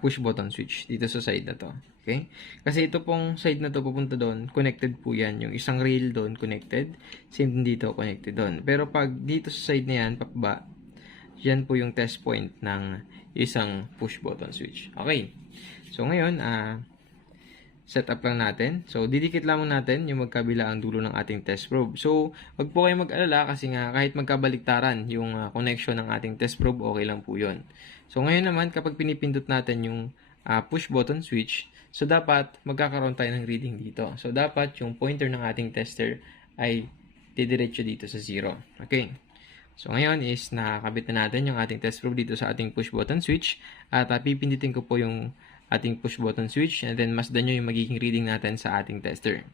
push button switch. Dito sa side na to. Okay? Kasi ito pong side na to pupunta doon, connected po yan. Yung isang rail doon, connected. Same din dito, connected doon. Pero pag dito sa side na yan, papaba, yan po yung test point ng isang push button switch. Okay? So, ngayon, setup lang natin. So, didikit lamang natin yung magkabila ang dulo ng ating test probe. So, wag po kayong mag-alala kasi nga kahit magkabaliktaran yung connection ng ating test probe, okay lang po yun. So, ngayon naman, kapag pinipindot natin yung push button switch, so dapat magkakaroon tayo ng reading dito. So, dapat yung pointer ng ating tester ay didiretso dito sa 0. Okay. So, ngayon is nakakabit na natin yung ating test probe dito sa ating push button switch at pipindutin ko po yung ating push button switch and then masdan nyo yung magiging reading natin sa ating tester.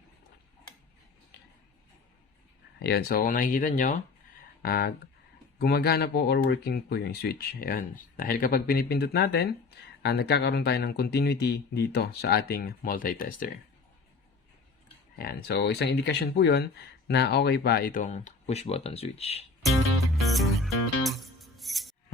Ayun, so kung nakikita nyo, gumagana po or working po yung switch. Ayun, dahil kapag pinipindot natin, nagkakaroon tayo ng continuity dito sa ating multi-tester. Ayan, so isang indikasyon po yun na okay pa itong push button switch.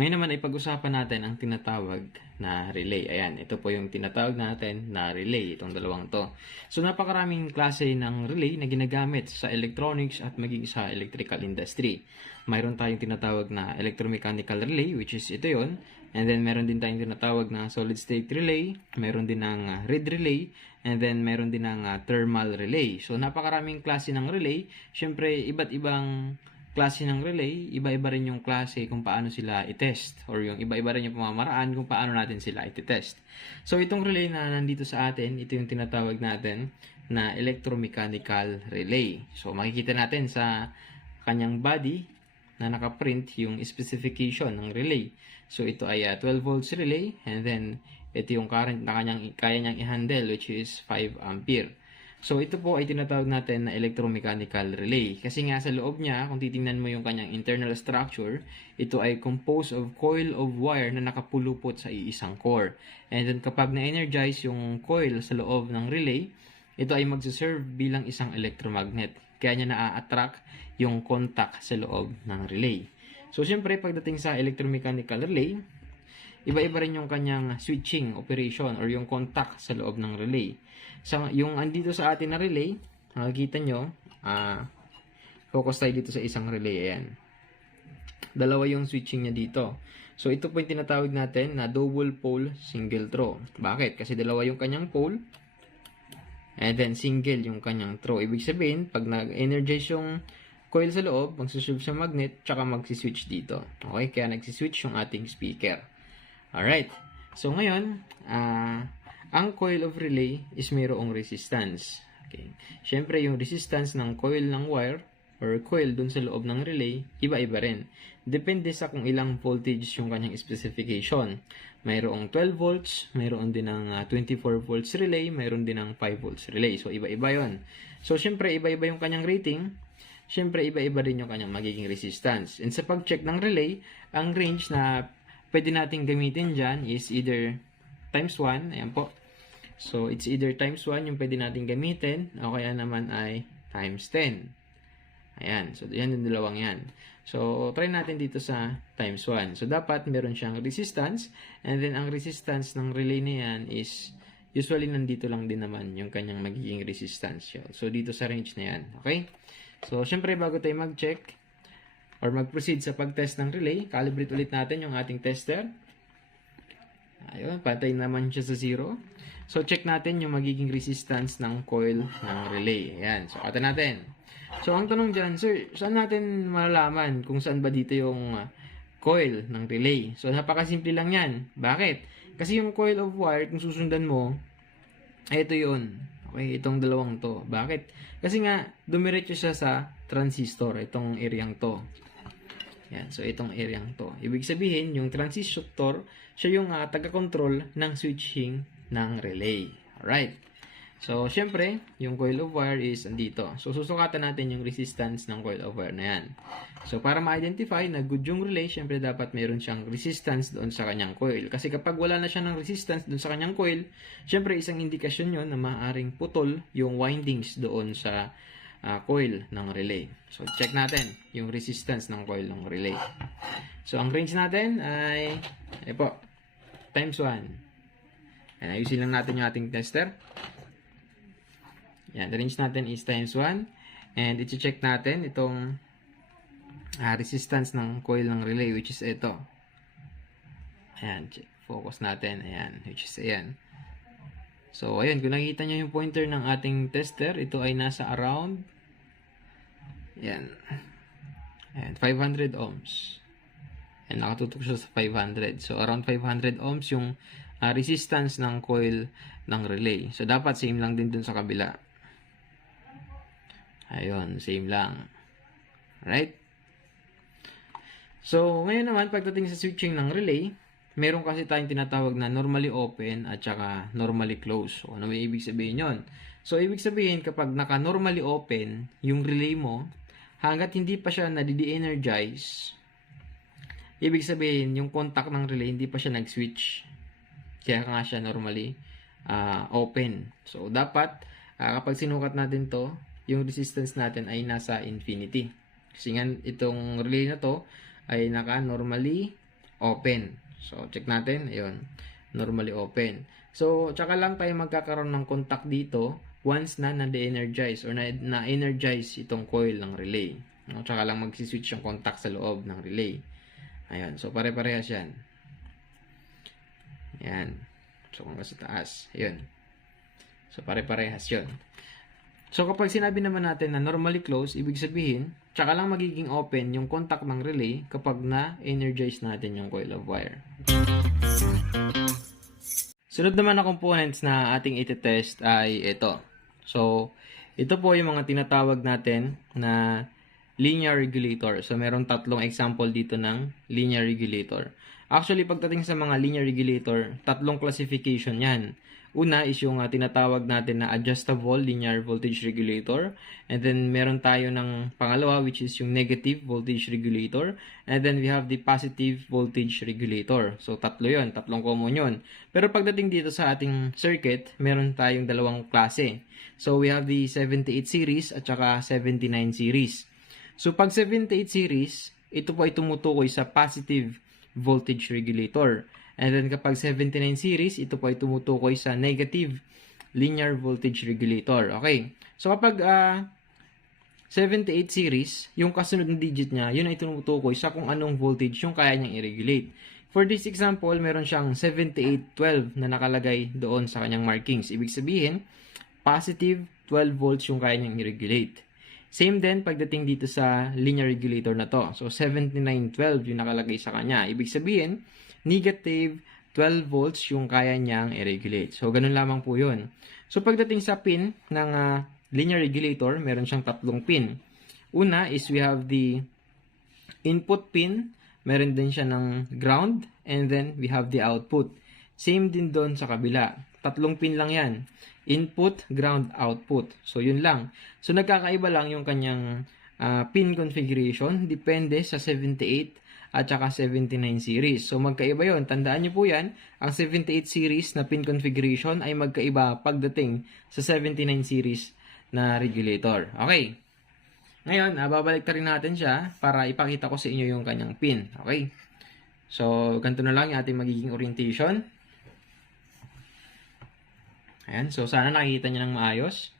Ngayon naman ay pag-usapan natin ang tinatawag na relay. Ayan, ito po yung tinatawag natin na relay, itong dalawang to. So, napakaraming klase ng relay na ginagamit sa electronics at maging sa electrical industry. Mayroon tayong tinatawag na electromechanical relay, which is ito yon. And then, meron din tayong tinatawag na solid state relay. Meron din ng reed relay. And then, meron din ng thermal relay. So, napakaraming klase ng relay. Siyempre, iba't ibang klase ng relay, iba-iba rin yung klase kung paano sila i-test or yung iba-iba rin yung pamamaraan kung paano natin sila i-test. So, itong relay na nandito sa atin, ito yung tinatawag natin na electromechanical relay. So, makikita natin sa kanyang body na nakaprint yung specification ng relay. So, ito ay 12 volts relay and then ito yung current na kaya niyang i-handle which is 5 ampere. So, ito po ay tinatawag natin na electromechanical relay. Kasi nga sa loob niya, kung titingnan mo yung kanyang internal structure, ito ay composed of coil of wire na nakapulupot sa iisang core. And then kapag na-energize yung coil sa loob ng relay, ito ay magsiserve bilang isang electromagnet. Kaya niya na-attract yung contact sa loob ng relay. So, syempre, pagdating sa electromechanical relay, iba-iba rin yung kanyang switching operation or yung contact sa loob ng relay. Yung andito sa atin na relay, makikita nyo, focus tayo dito sa isang relay. Ayan. Dalawa yung switching niya dito. So, ito po yung tinatawag natin na double pole single throw. Bakit? Kasi dalawa yung kanyang pole, and then single yung kanyang throw. Ibig sabihin, pag nag-energize yung coil sa loob, magsiserve sa magnet, tsaka magsiswitch dito. Okay? Kaya nagsiswitch yung ating speaker. Alright. So, ngayon, ang coil of relay is mayroong resistance. Okay. Siyempre, yung resistance ng coil ng wire or coil dun sa loob ng relay, iba-iba rin. Depende sa kung ilang voltage yung kanyang specification. Mayroong 12 volts, mayroon din ng 24 volts relay, mayroon din ng 5 volts relay. So, iba-iba yon. So, siyempre, iba-iba yung kanyang rating. Siyempre, iba-iba rin yung kanyang magiging resistance. And sa pag-check ng relay, ang range na pwede natin gamitin dyan is either times 1. Ayan po. So, it's either times 1 yung pwede natin gamitin o kaya naman ay times 10. Ayan. So, yan yung dalawang yan. So, try natin dito sa times 1. So, dapat meron siyang resistance and then ang resistance ng relay na yan is usually nandito lang din naman yung kanyang magiging resistance. So, dito sa range na yan. Okay? So, syempre bago tayo mag-check or mag-proceed sa pag-test ng relay, calibrate ulit natin yung ating tester. Ayun, patay naman siya sa 0. So, check natin yung magiging resistance ng coil ng relay. Ayan. So, kata natin. So, ang tanong dyan, sir, saan natin malalaman kung saan ba dito yung coil ng relay? So, napakasimple lang yan. Bakit? Kasi yung coil of wire, kung susundan mo, ito yun. Okay, itong dalawang to. Bakit? Kasi nga, dumiretso siya sa transistor, itong areang to. Yan, so itong areang to. Ibig sabihin, yung transistor, siya yung taga-control ng switching ng relay. Alright. So, syempre, yung coil of wire is andito. So, susukatan natin yung resistance ng coil of wire na yan. So, para ma-identify na good yung relay, syempre dapat meron siyang resistance doon sa kanyang coil. Kasi kapag wala na siya ng resistance doon sa kanyang coil, syempre isang indikasyon yon na maaaring putol yung windings doon sa coil ng relay. So, check natin yung resistance ng coil ng relay. So, ang range natin ay, times 1. Ayusin lang natin yung ating tester. Yan, the range natin is times 1. And iti-check natin itong resistance ng coil ng relay, which is ito. Ayan, focus natin. Ayan, which is ayan. So, ayan, kung nakikita nyo yung pointer ng ating tester, ito ay nasa around, ayan, 500 ohms. And nakatutok siya sa 500. So, around 500 ohms yung resistance ng coil ng relay. So, dapat same lang din dun sa kabila. Ayun, same lang. Right? So, ngayon naman, pagdating sa switching ng relay, meron kasi tayong tinatawag na normally open at saka normally close. So, ano may ibig sabihin yon? So, ibig sabihin, kapag naka-normally open, yung relay mo, hanggat hindi pa siya nadi-energize, ibig sabihin, yung contact ng relay, hindi pa siya nag-switch. Kaya nga siya normally open. So, dapat, kapag sinukat natin to, yung resistance natin ay nasa infinity. Kasi nga, itong relay na to ay naka-normally open. So, check natin. Ayun. Normally open. So, tsaka lang tayo magkakaroon ng contact dito once na na-de-energize or na-energize itong coil ng relay. No? Tsaka lang magsiswitch yung contact sa loob ng relay. Ayun. So, pare-parehas yan. Ayan. So, kung sa taas. Ayun. So, pare-parehas yun. So, kapag sinabi naman natin na normally close, ibig sabihin, tsaka lang magiging open yung contact ng relay kapag na-energize natin yung coil of wire. Sunod naman na components na ating iti-test ay ito. So, ito po yung mga tinatawag natin na linear regulator. So, meron tatlong example dito ng linear regulator. Actually, pagdating sa mga linear regulator, tatlong classification yan. Una is yung tinatawag natin na adjustable linear voltage regulator. And then, meron tayo ng pangalawa, which is yung negative voltage regulator. And then, we have the positive voltage regulator. So, tatlo yun. Tatlong common yun. Pero pagdating dito sa ating circuit, meron tayong dalawang klase. So, we have the 78 series at saka 79 series. So, pag 78 series, ito po ay tumutukoy sa positive voltage regulator. And then kapag 79 series, ito po ay tumutukoy sa negative linear voltage regulator. Okay. So kapag 78 series, yung kasunod na digit niya, yun ay tumutukoy sa kung anong voltage yung kaya niyang i-regulate. For this example, meron siyang 7812 na nakalagay doon sa kanyang markings. Ibig sabihin, positive 12 volts yung kaya niyang i-regulate. Same din pagdating dito sa linear regulator na to. So 7912 yung nakalagay sa kanya. Ibig sabihin, negative 12 volts yung kaya niyang i-regulate. So, ganun lamang po yun. So, pagdating sa pin ng linear regulator, meron siyang tatlong pin. Una is we have the input pin. Meron din siya ng ground. And then, we have the output. Same din doon sa kabila. Tatlong pin lang yan. Input, ground, output. So, yun lang. So, nagkakaiba lang yung kanyang pin configuration. Depende sa 78 at saka 79 series. So, magkaiba yon. Tandaan nyo po yan, ang 78 series na pin configuration ay magkaiba pagdating sa 79 series na regulator. Okay. Ngayon, babalik rin natin siya para ipakita ko sa inyo yung kanyang pin. Okay. So, ganito na lang yung ating magiging orientation. Ayan. So, sana nakikita nyo ng maayos.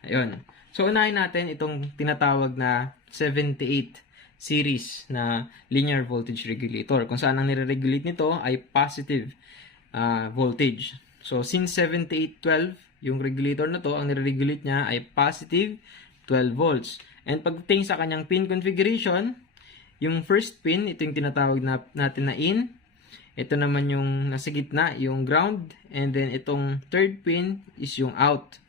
Ayun. So, unahin natin itong tinatawag na 78 series na linear voltage regulator. Kung saan ang nire-regulate nito ay positive voltage. So, since 7812, yung regulator na to, ang nire-regulate niya ay positive 12 volts. And pagdating sa kanyang pin configuration, yung first pin, ito yung tinatawag natin na in. Ito naman yung nasa gitna, yung ground. And then, itong third pin is yung out.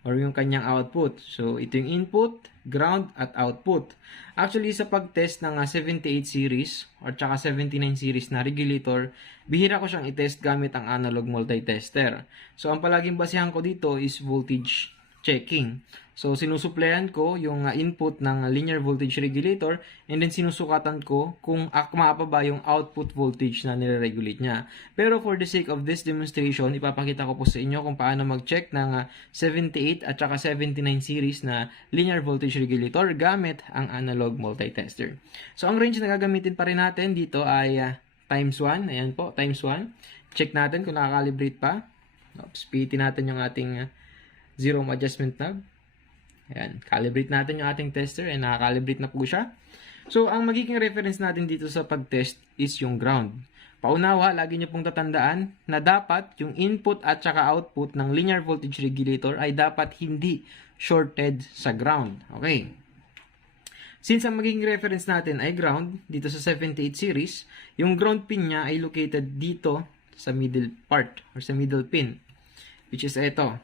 or yung kanyang output. So, ito yung input, ground, at output. Actually, sa pag-test ng 78 series or tsaka 79 series na regulator, bihira ko siyang i-test gamit ang analog multitester. So, ang palaging basihan ko dito is voltage checking. So, sinusuplayan ko yung input ng linear voltage regulator and then sinusukatan ko kung akma pa ba yung output voltage na nire-regulate niya. Pero for the sake of this demonstration, ipapakita ko po sa inyo kung paano mag-check ng 78 at saka 79 series na linear voltage regulator gamit ang analog multitester. So, ang range na gagamitin pa rin natin dito ay times 1. Ayan po, times 1. Check natin kung nakakalibrate pa. Oops, pitin natin yung ating zero adjustment knob. Ayan, calibrate natin yung ating tester and nakakalibrate na po siya. So, ang magiging reference natin dito sa pag-test is yung ground. Paunawa, lagi nyo pong tatandaan na dapat yung input at saka output ng linear voltage regulator ay dapat hindi shorted sa ground. Okay. Since ang magiging reference natin ay ground, dito sa 78 series, yung ground pin niya ay located dito sa middle part or sa middle pin, which is ito.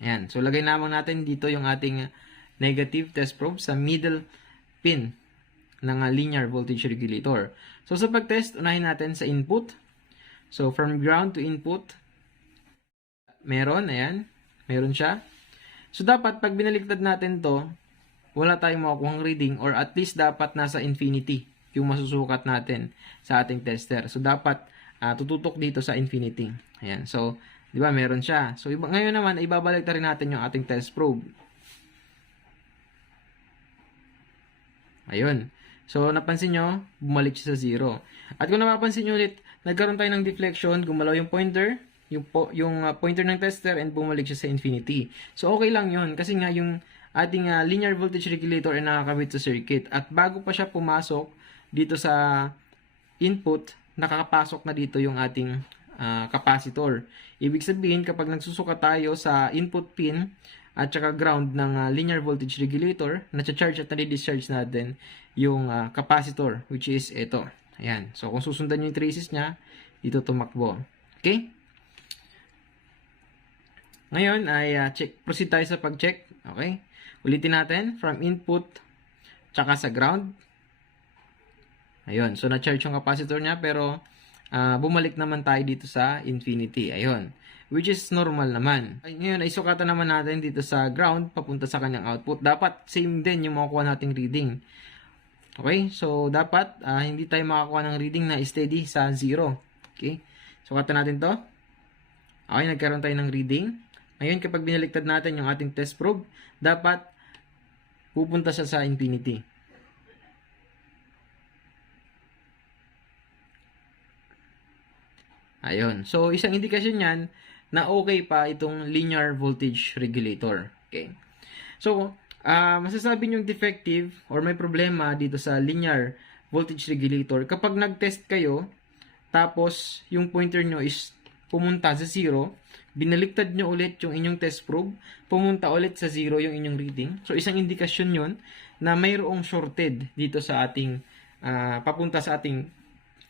Ayan. So, lagay naman natin dito yung ating negative test probe sa middle pin ng linear voltage regulator. So, sa pag-test, unahin natin sa input. So, from ground to input, meron. Ayan. Meron siya. So, dapat pag binaliktad natin to, wala tayong makukuhang reading or at least dapat nasa infinity yung masusukat natin sa ating tester. So, dapat tututok dito sa infinity. Ayan. So, di ba, meron siya. So, ngayon naman, ibabalik rin natin yung ating test probe. Ayun. So, napansin nyo, bumalik siya sa 0. At kung napapansin nyo ulit, nagkaroon tayo ng deflection, gumalaw yung pointer, yung pointer ng tester, and bumalik siya sa infinity. So, okay lang yun. Kasi nga, yung ating linear voltage regulator ay nakakabit sa circuit. At bago pa siya pumasok dito sa input, nakakapasok na dito yung ating capacitor. Ibig sabihin, kapag nagsusuka tayo sa input pin at saka ground ng linear voltage regulator, na-charge at na-discharge natin yung capacitor, which is ito. Ayan. So, kung susundan yung traces niya, dito tumakbo. Okay? Ngayon ay proceed tayo sa pag-check. Okay? Ulitin natin from input tsaka sa ground. Ayun. So, na-charge yung capacitor niya pero bumalik naman tayo dito sa infinity. Ayun. Which is normal naman. Ngayon, ay sukatan naman natin dito sa ground papunta sa kanyang output. Dapat same din yung makukuha nating reading. Okay? So, dapat hindi tayo makakuha ng reading na steady sa 0. Okay? Sukatan natin to. Okay, nagkaroon tayo ng reading. Ngayon, kapag binaliktad natin yung ating test probe, dapat pupunta siya sa infinity. Ayun. So, isang indikasyon yan na okay pa itong linear voltage regulator. Okay. So, masasabi niyong defective or may problema dito sa linear voltage regulator kapag nag-test kayo, tapos yung pointer nyo is pumunta sa 0, binaliktad nyo ulit yung inyong test probe, pumunta ulit sa 0 yung inyong reading. So, isang indikasyon yun na mayroong shorted dito sa ating, papunta sa ating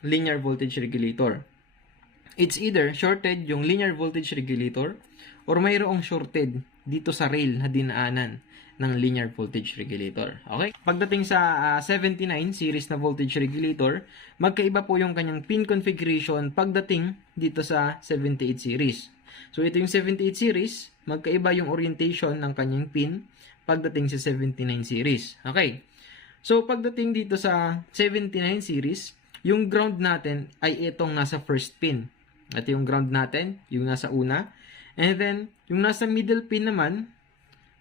linear voltage regulator. It's either shorted yung linear voltage regulator or mayroong shorted dito sa rail na dinaanan ng linear voltage regulator. Okay? Pagdating sa 79 series na voltage regulator, magkaiba po yung kanyang pin configuration pagdating dito sa 78 series. So, ito yung 78 series, magkaiba yung orientation ng kanyang pin pagdating sa 79 series. Okay? So, pagdating dito sa 79 series, yung ground natin ay itong nasa first pin. Ito yung ground natin, yung nasa una. And then, yung nasa middle pin naman,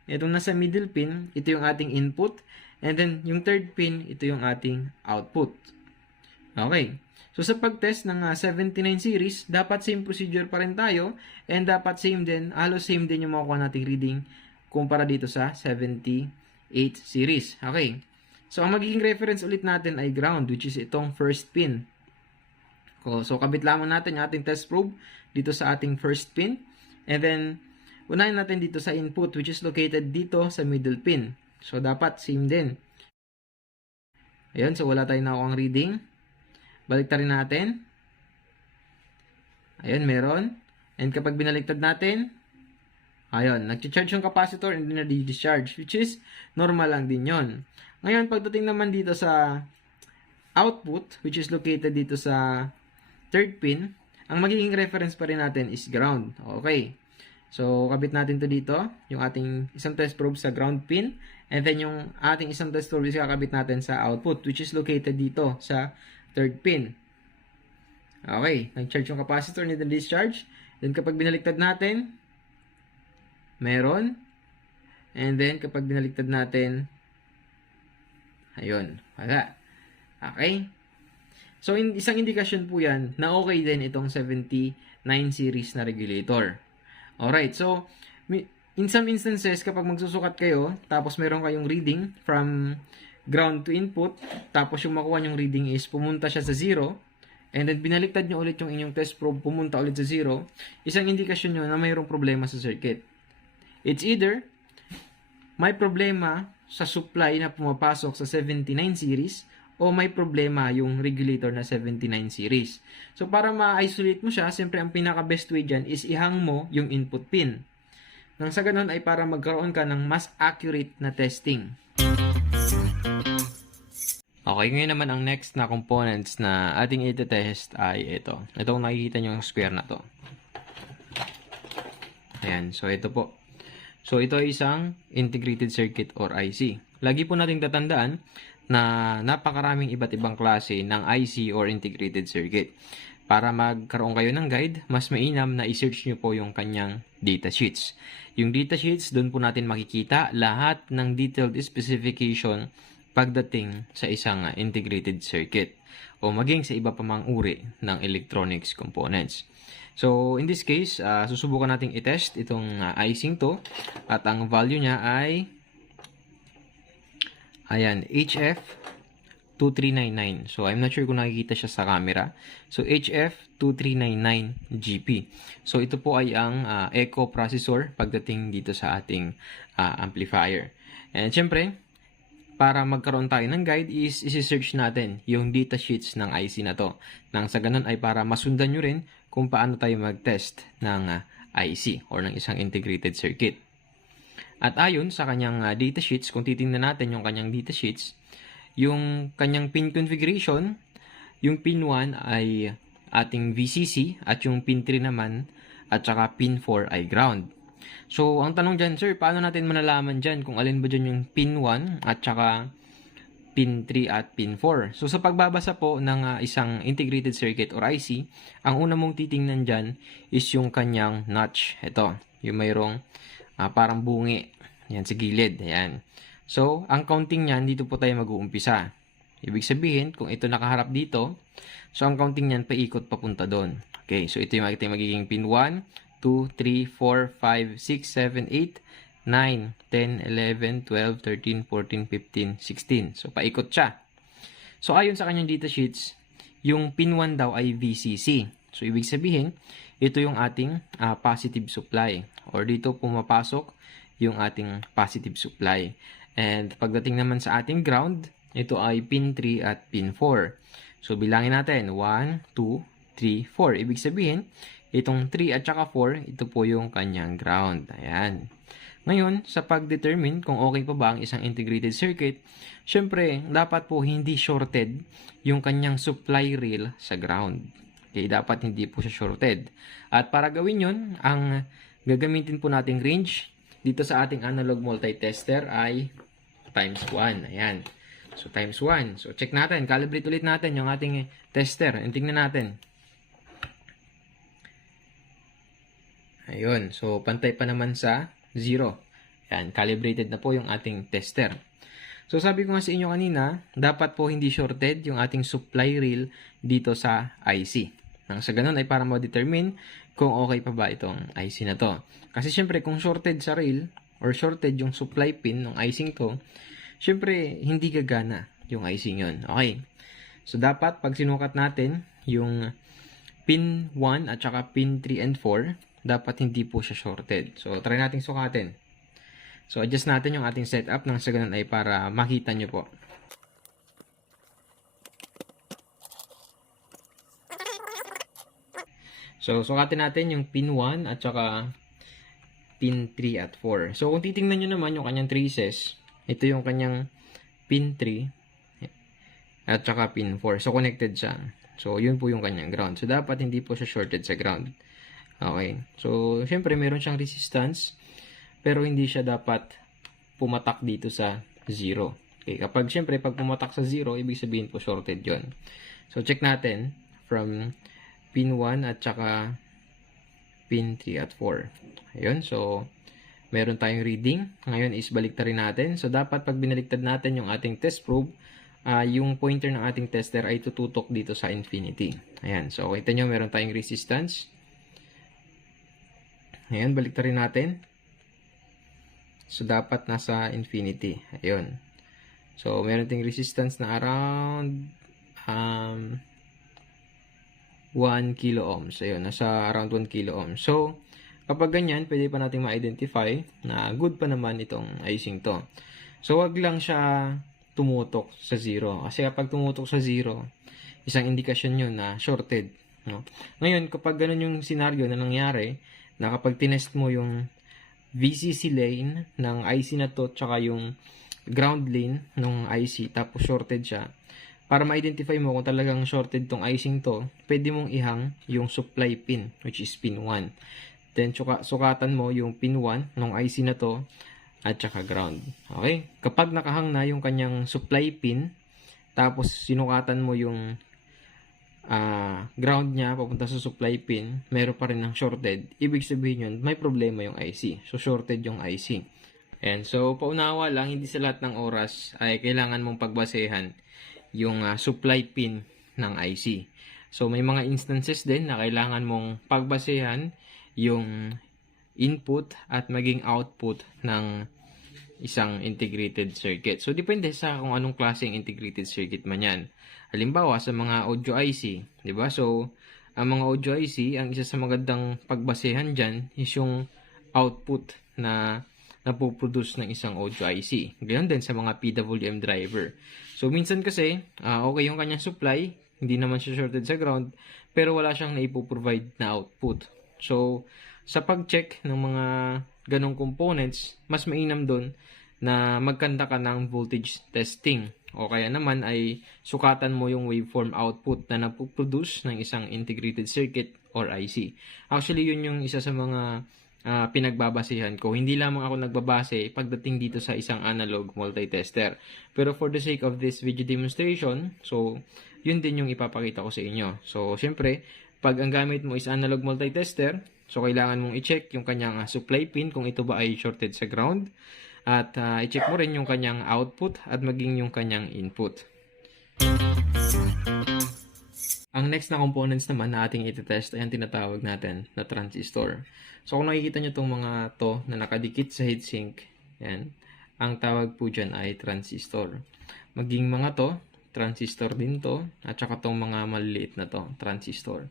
itong nasa middle pin, ito yung ating input. And then, yung third pin, ito yung ating output. Okay. So, sa pag-test ng 79 series, dapat same procedure pa rin tayo. And dapat same din, halos same din yung makukuha nating reading kumpara dito sa 78 series. Okay. So, ang magiging reference ulit natin ay ground, which is itong first pin. So, kabit lamang natin yung ating test probe dito sa ating first pin. And then, unahin natin dito sa input, which is located dito sa middle pin. So, dapat same din. Ayan, so wala tayong nakuha ang reading. Baliktarin natin. Ayan, meron. And kapag binaliktad natin, Ayun, nag-charge yung capacitor and then na-discharge, which is normal lang din yon. Ngayon, pagdating naman dito sa output, which is located dito sa third pin, ang magiging reference pa rin natin is ground. Okay. So, kabit natin to dito, yung ating isang test probe sa ground pin, and then yung ating isang test probe is kakabit natin sa output, which is located dito sa third pin. Okay, nag-charge yung capacitor, need na discharge. Then, kapag binaliktad natin, meron. And then, kapag binaliktad natin, ayun, wala. Okay? So, isang indikasyon po yan na okay din itong 79 series na regulator. Alright, so, in some instances, kapag magsusukat kayo, tapos meron kayong reading from ground to input, tapos yung makuha nyong reading is pumunta siya sa 0, and then binaliktad nyo ulit yung inyong test probe, pumunta ulit sa 0, isang indikasyon nyo na mayroong problema sa circuit. It's either may problema sa supply na pumapasok sa 79 series o may problema yung regulator na 79 series. So, para ma-isolate mo siya, siyempre ang pinaka-best way dyan is ihang mo yung input pin. Nang sa ganun ay para magkaroon ka ng mas accurate na testing. Okay, ngayon naman ang next na components na ating iti-test ay ito. Itong nakikita nyo yung square na to. Ayan, so ito po. So, ito ay isang integrated circuit or IC. Lagi po nating tatandaan na napakaraming iba't ibang klase ng IC or integrated circuit. Para magkaroon kayo ng guide, mas mainam na i-search nyo po yung kanyang datasheets. Yung datasheets, doon po natin makikita lahat ng detailed specification pagdating sa isang integrated circuit o maging sa iba pa mang uri ng electronics components. So, in this case, susubukan nating i-test itong icing to at ang value niya ay ayan, HF2399. So, I'm not sure kung nakikita siya sa camera. So, HF2399GP. So, ito po ay ang echo processor pagdating dito sa ating amplifier. And syempre, para magkaroon tayo ng guide is isi-search natin yung datasheets ng IC na to. Nang sa ganun ay para masundan nyo rin kung paano tayo mag-test ng IC or ng isang integrated circuit. At ayon sa kanyang datasheets, kung titingnan natin yung kanyang datasheets, yung kanyang pin configuration, yung pin 1 ay ating VCC at yung pin 3 naman at saka pin 4 ay ground. So, ang tanong dyan, sir, paano natin malalaman dyan kung alin ba dyan yung pin 1 at saka pin 3 at pin 4? So, sa pagbabasa po ng isang integrated circuit or IC, ang una mong titingnan dyan is yung kanyang notch. Ito, yung mayroong parang bungi. Yan, sa gilid. Ayan. So, ang counting niyan, dito po tayo mag-uumpisa. Ibig sabihin, kung ito nakaharap dito, so ang counting niyan, paikot papunta doon. Okay, so ito yung magiging pin 1, 2, 3, 4, 5, 6, 7, 8, 9, 10, 11, 12, 13, 14, 15, 16. So, paikot siya. So, ayon sa kanyang datasheets, yung pin 1 daw ay VCC. So, ibig sabihin, ito yung ating positive supply. Or dito pumapasok yung ating positive supply. And pagdating naman sa ating ground, ito ay pin 3 at pin 4. So, bilangin natin. 1, 2, 3, 4. Ibig sabihin, itong 3 at saka 4, ito po yung kanyang ground. Ayan. Ngayon, sa pag-determine kung okay pa ba ang isang integrated circuit, syempre, dapat po hindi shorted yung kanyang supply rail sa ground. Okay, dapat hindi po siya shorted. At para gawin yun, ang gagamitin po nating range dito sa ating analog multitester ay times 1. Ayan. So, times 1. So, check natin. Calibrate ulit natin yung ating tester. And tingnan natin. Ayun. So, pantay pa naman sa 0. Ayan. Calibrated na po yung ating tester. So, sabi ko nga sa inyo kanina, dapat po hindi shorted yung ating supply rail dito sa IC. Nang sa ganun ay para ma-determine kung okay pa ba itong IC na to. Kasi syempre, kung shorted sa rail or shorted yung supply pin ng IC to, syempre, hindi gagana yung IC yun. Okay. So, dapat pag sinukat natin yung pin 1 at saka pin 3 and 4, dapat hindi po siya shorted. So, try natin sukatin. So, adjust natin yung ating setup nang sa ganun ay para makita nyo po. So, sukatin natin yung pin 1 at saka pin 3 at 4. So, kung titingnan nyo naman yung kanyang traces, ito yung kanyang pin 3 at saka pin 4. So, connected siya. So, yun po yung kanyang ground. So, dapat hindi po siya shorted sa ground. Okay. So, syempre, meron siyang resistance, pero hindi siya dapat pumatak dito sa 0. Okay. Kapag, syempre, pag pumatak sa 0, ibig sabihin po shorted yon. So, check natin from pin 1 at saka pin 3 at 4. Ayun. So, meron tayong reading. Ngayon is baliktarin natin. So, dapat pag binaliktad natin yung ating test probe, yung pointer ng ating tester ay tututok dito sa infinity. Ayan. So, kita nyo, meron tayong resistance. Ayan, baliktarin natin. So, dapat nasa infinity. Ayun. So, meron tayong resistance na around 1 kilo ohms. Ayun, nasa around 1 kilo ohms. So, kapag ganyan, pwede pa natin ma-identify na good pa naman itong icing to. So, wag lang siya tumutok sa 0. Kasi kapag tumutok sa 0, isang indikasyon yun na shorted. No? Ngayon, kapag ganun yung scenario na nangyari, na kapag tinest mo yung VCC lane ng IC na to, tsaka yung ground lane ng IC, tapos shorted siya, para ma-identify mo kung talagang shorted tong icing to, pwede mong ihang yung supply pin, which is pin 1. Then, sukatan mo yung pin 1 ng IC na to at saka ground. Okay? Kapag nakahang na yung kanyang supply pin, tapos sinukatan mo yung ground niya papunta sa supply pin, meron pa rin ng shorted. Ibig sabihin yun, may problema yung IC. So, shorted yung IC. And so, paunawa lang, hindi sa lahat ng oras ay kailangan mong pagbasehan yung supply pin ng IC. So, may mga instances din na kailangan mong pagbasehan yung input at maging output ng isang integrated circuit. So, depende sa kung anong klaseng integrated circuit man yan. Halimbawa, sa mga audio IC, di ba? So, ang mga audio IC, ang isa sa magandang pagbasehan dyan is yung output na napoproduce ng isang audio IC. Ganyan din sa mga PWM driver. So, minsan kasi, okay yung kanyang supply, hindi naman siya shorted sa ground, pero wala siyang naipoprovide na output. So, sa pag-check ng mga ganong components, mas mainam doon na magkanta ka ng voltage testing. O kaya naman ay sukatan mo yung waveform output na napoproduce ng isang integrated circuit or IC. Actually, yun yung isa sa mga pinagbabasihan ko. Hindi lamang ako nagbabase pagdating dito sa isang analog multitester. Pero for the sake of this video demonstration, so yun din yung ipapakita ko sa inyo. So syempre, pag ang gamit mo is analog multitester, so kailangan mong i-check yung kanyang supply pin kung ito ba ay shorted sa ground. At i-check mo rin yung kanyang output at maging yung kanyang input. Ang next na components naman na ating itetest ay ang tinatawag natin na transistor. So kung nakikita nyo itong mga to na nakadikit sa heatsink, yan, ang tawag po dyan ay transistor. Maging mga to, transistor din to, at saka itong mga maliliit na to, transistor.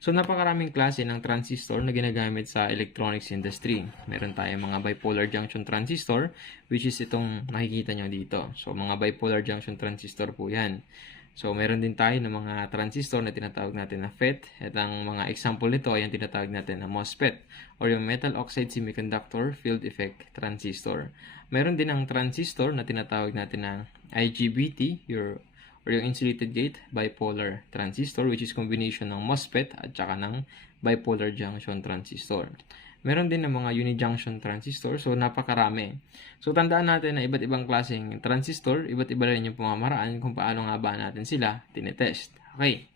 So napakaraming klase ng transistor na ginagamit sa electronics industry. Meron tayong mga bipolar junction transistor, which is itong nakikita nyo dito. So mga bipolar junction transistor po yan. So, meron din tayo ng mga transistor na tinatawag natin na FET. At ang mga example nito ay ang tinatawag natin na MOSFET or yung Metal Oxide Semiconductor Field Effect Transistor. Meron din ang transistor na tinatawag natin na IGBT or yung Insulated Gate Bipolar Transistor, which is combination ng MOSFET at saka ng Bipolar Junction Transistor. Meron din ng mga unijunction transistor, so napakarami. So tandaan natin na iba't ibang klaseng transistor, iba't iba rin yung pamamaraan kung paano nga ba natin sila tinetest. Okay.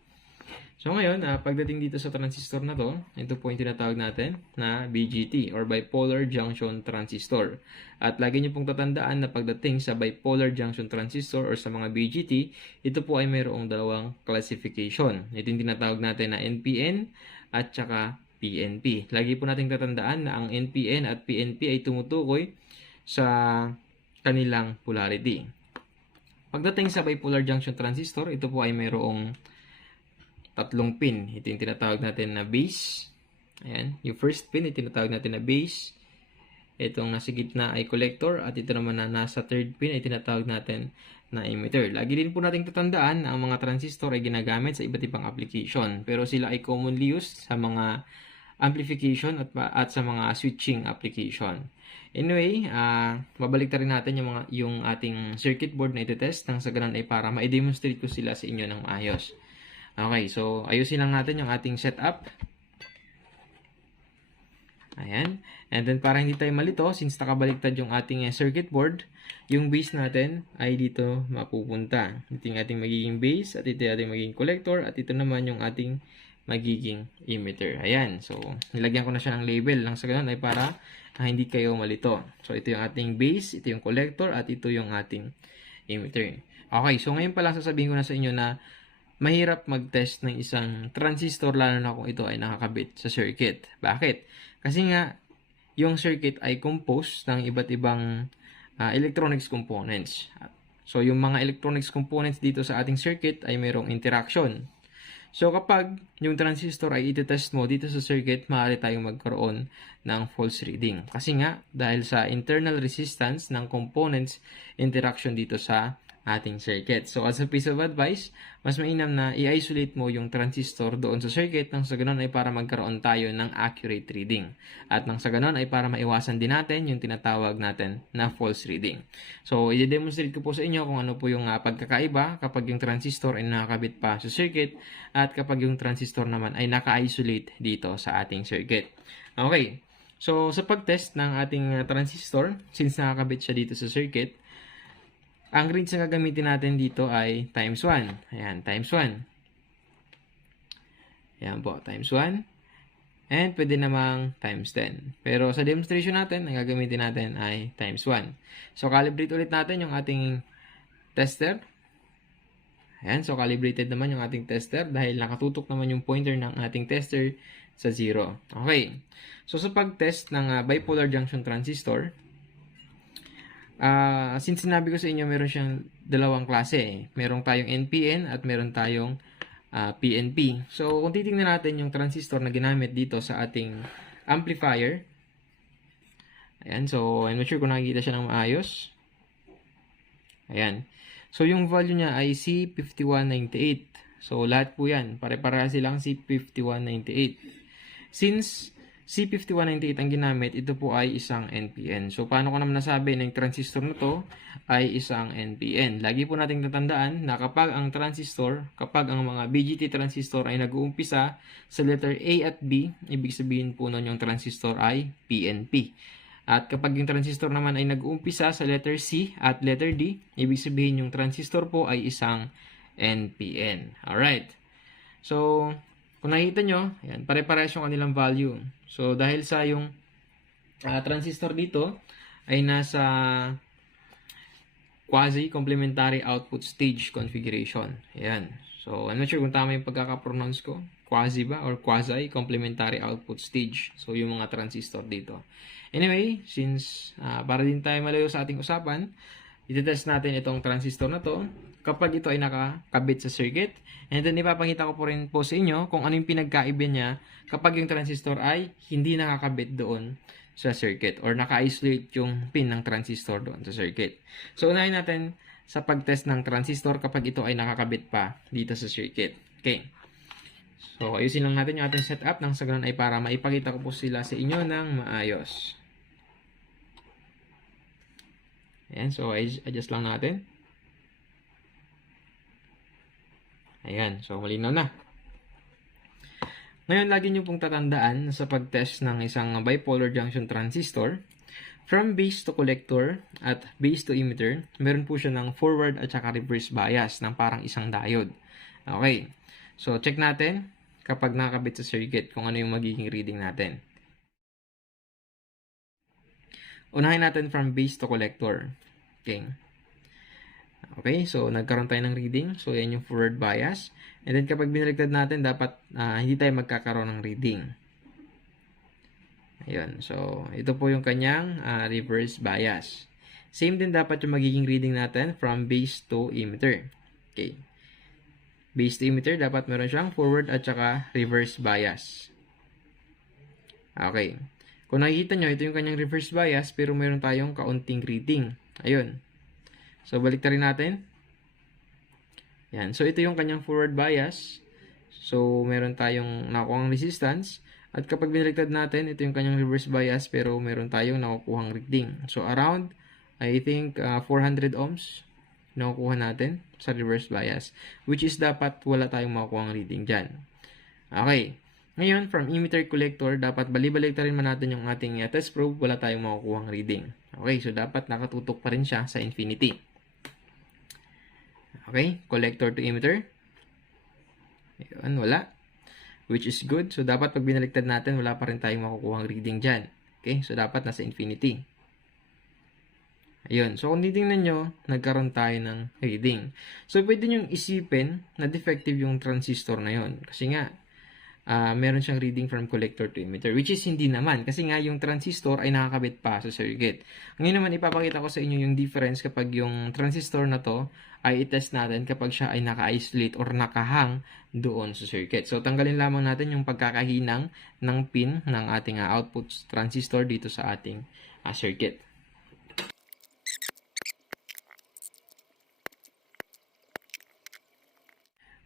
So ngayon, pagdating dito sa transistor na to, ito po yung tinatawag natin na BJT or Bipolar Junction Transistor. At lagi nyo pong tatandaan na pagdating sa Bipolar Junction Transistor or sa mga BJT, ito po ay mayroong dalawang classification. Ito yung tinatawag natin na NPN at saka PNP. Lagi po nating tatandaan na ang NPN at PNP ay tumutukoy sa kanilang polarity. Pagdating sa bipolar junction transistor, ito po ay mayroong tatlong pin. Ito yung tinatawag natin na base. Ayan. Yung first pin, ito tinatawag natin na base. Itong nasa gitna ay collector at ito naman na nasa third pin ay tinatawag natin na emitter. Lagi din po nating tatandaan na ang mga transistor ay ginagamit sa iba't ibang application. Pero sila ay commonly used sa mga amplification at sa mga switching application. Anyway, babalik rin natin yung ating circuit board na iti-test nang sa ganun ay para ma-demonstrate ko sila sa inyo ng maayos. Okay, so ayusin lang natin yung ating setup. Ayan. And then para hindi tayo malito, since nakabaliktad yung ating circuit board, yung base natin ay dito mapupunta. Ito yung ating magiging base at ito yung ating magiging collector at ito naman yung ating magiging emitter. Ayan. So, nilagyan ko na siya ng label lang sa ganun ay para hindi kayo malito. So, ito yung ating base, ito yung collector at ito yung ating emitter. Okay. So, ngayon pa lang sasabihin ko na sa inyo na mahirap mag-test ng isang transistor lalo na kung ito ay nakakabit sa circuit. Bakit? Kasi nga, yung circuit ay composed ng iba't ibang electronics components. So, yung mga electronics components dito sa ating circuit ay mayroong interaction. So, kapag yung transistor ay iti-test mo dito sa circuit, maaari tayong magkaroon ng false reading. Kasi nga, dahil sa internal resistance ng components interaction dito sa ating circuit. So, as a piece of advice, mas mainam na i-isolate mo yung transistor doon sa circuit nang sa ganun ay para magkaroon tayo ng accurate reading. At nang sa ganun ay para maiwasan din natin yung tinatawag natin na false reading. So, i-demonstrate ko po sa inyo kung ano po yung pagkakaiba kapag yung transistor ay nakakabit pa sa circuit at kapag yung transistor naman ay naka-isolate dito sa ating circuit. Okay. So, sa pag-test ng ating transistor, since nakakabit siya dito sa circuit, ang range na gagamitin natin dito ay times 1. Ayan, times 1. Ayan po, times 1. And pwede namang times 10. Pero sa demonstration natin, ang gagamitin natin ay times 1. So, calibrate ulit natin yung ating tester. Ayan, so calibrated naman yung ating tester dahil nakatutok naman yung pointer ng ating tester sa 0. Okay. So, sa pag-test ng bipolar junction transistor, since sinabi ko sa inyo, meron siyang dalawang klase. Meron tayong NPN at meron tayong PNP. So, kung titingnan natin yung transistor na ginamit dito sa ating amplifier. Ayan, so I'm not sure kung nakikita siya ng maayos. Ayan. So, yung value niya ay C5198. So, lahat po yan. Pare-para silang C5198. Since C5198 ang ginamit, ito po ay isang NPN. So, paano ko naman nasabi na yung transistor na to ay isang NPN? Lagi po nating tatandaan na kapag ang mga BGT transistor ay nag-uumpisa sa letter A at B, ibig sabihin po nun yung transistor ay PNP. At kapag yung transistor naman ay nag-uumpisa sa letter C at letter D, ibig sabihin yung transistor po ay isang NPN. Alright. So, kung nakikita nyo, yan, pare-parehas yung kanilang value. So, dahil sa yung transistor dito ay nasa quasi-complementary output stage configuration. Ayan. So, I'm not sure kung tama yung pagkaka-pronounce ko. Quasi ba? Or quasi-complementary output stage. So, yung mga transistor dito. Anyway, since para din tayo malayo sa ating usapan, iti-test natin itong transistor na to kapag ito ay nakakabit sa circuit. And then, ipapakita ko po rin po sa inyo kung ano yung pinagkaiba niya kapag yung transistor ay hindi nakakabit doon sa circuit or naka-isolate yung pin ng transistor doon sa circuit. So, unahin natin sa pag-test ng transistor kapag ito ay nakakabit pa dito sa circuit. Okay. So, ayusin lang natin yung ating setup nang sa ganun ay para maipakita ko po sila sa inyo ng maayos. Ayan, so adjust lang natin. Ayan, so malinaw na. Ngayon, lagi nyo pong tatandaan sa pag-test ng isang bipolar junction transistor, from base to collector at base to emitter, meron po siya ng forward at saka reverse bias ng parang isang diode. Okay, so check natin kapag nakakabit sa circuit kung ano yung magiging reading natin. Unahin natin from base to collector. Okay, so nagkaroon tayo ng reading. So, yan yung forward bias. And then, kapag binaligtad natin, dapat hindi tayo magkakaroon ng reading. Ayun. So, ito po yung kanyang reverse bias. Same din dapat yung magiging reading natin from base to emitter. Okay. Base to emitter, dapat meron siyang forward at saka reverse bias. Okay. Kung nakikita nyo, ito yung kanyang reverse bias, pero meron tayong kaunting reading. Ayun. So, balik rin natin. Yan. So, ito yung kanyang forward bias. So, meron tayong nakuha resistance. At kapag binaliktad natin, ito yung kanyang reverse bias pero meron tayong nakukuhang reading. So around, I think 400 ohms nakukuha natin sa reverse bias, which is dapat wala tayong makukuhang reading dyan. Okay. Ngayon, from emitter collector, dapat balibaliktarin man natin yung ating test probe, wala tayong makukuhang reading. Okay, so dapat nakatutok pa rin siya sa infinity. Okay, collector to emitter. Ayun, wala. Which is good. So, dapat pag binaliktad natin, wala pa rin tayong makukuhang reading dyan. Okay, so dapat nasa infinity. Ayun. So, kung titingnan nyo, nagkaroon tayo ng reading. So, pwede nyo isipin na defective yung transistor na yun. Kasi nga, meron siyang reading from collector to emitter, which is hindi naman. Kasi nga, yung transistor ay nakakabit pa sa circuit. Ngayon naman, ipapakita ko sa inyo yung difference kapag yung transistor na to ay itest natin kapag siya ay naka-isolate or nakahang doon sa circuit. So, tanggalin lamang natin yung pagkakahinang ng pin ng ating output transistor dito sa ating circuit.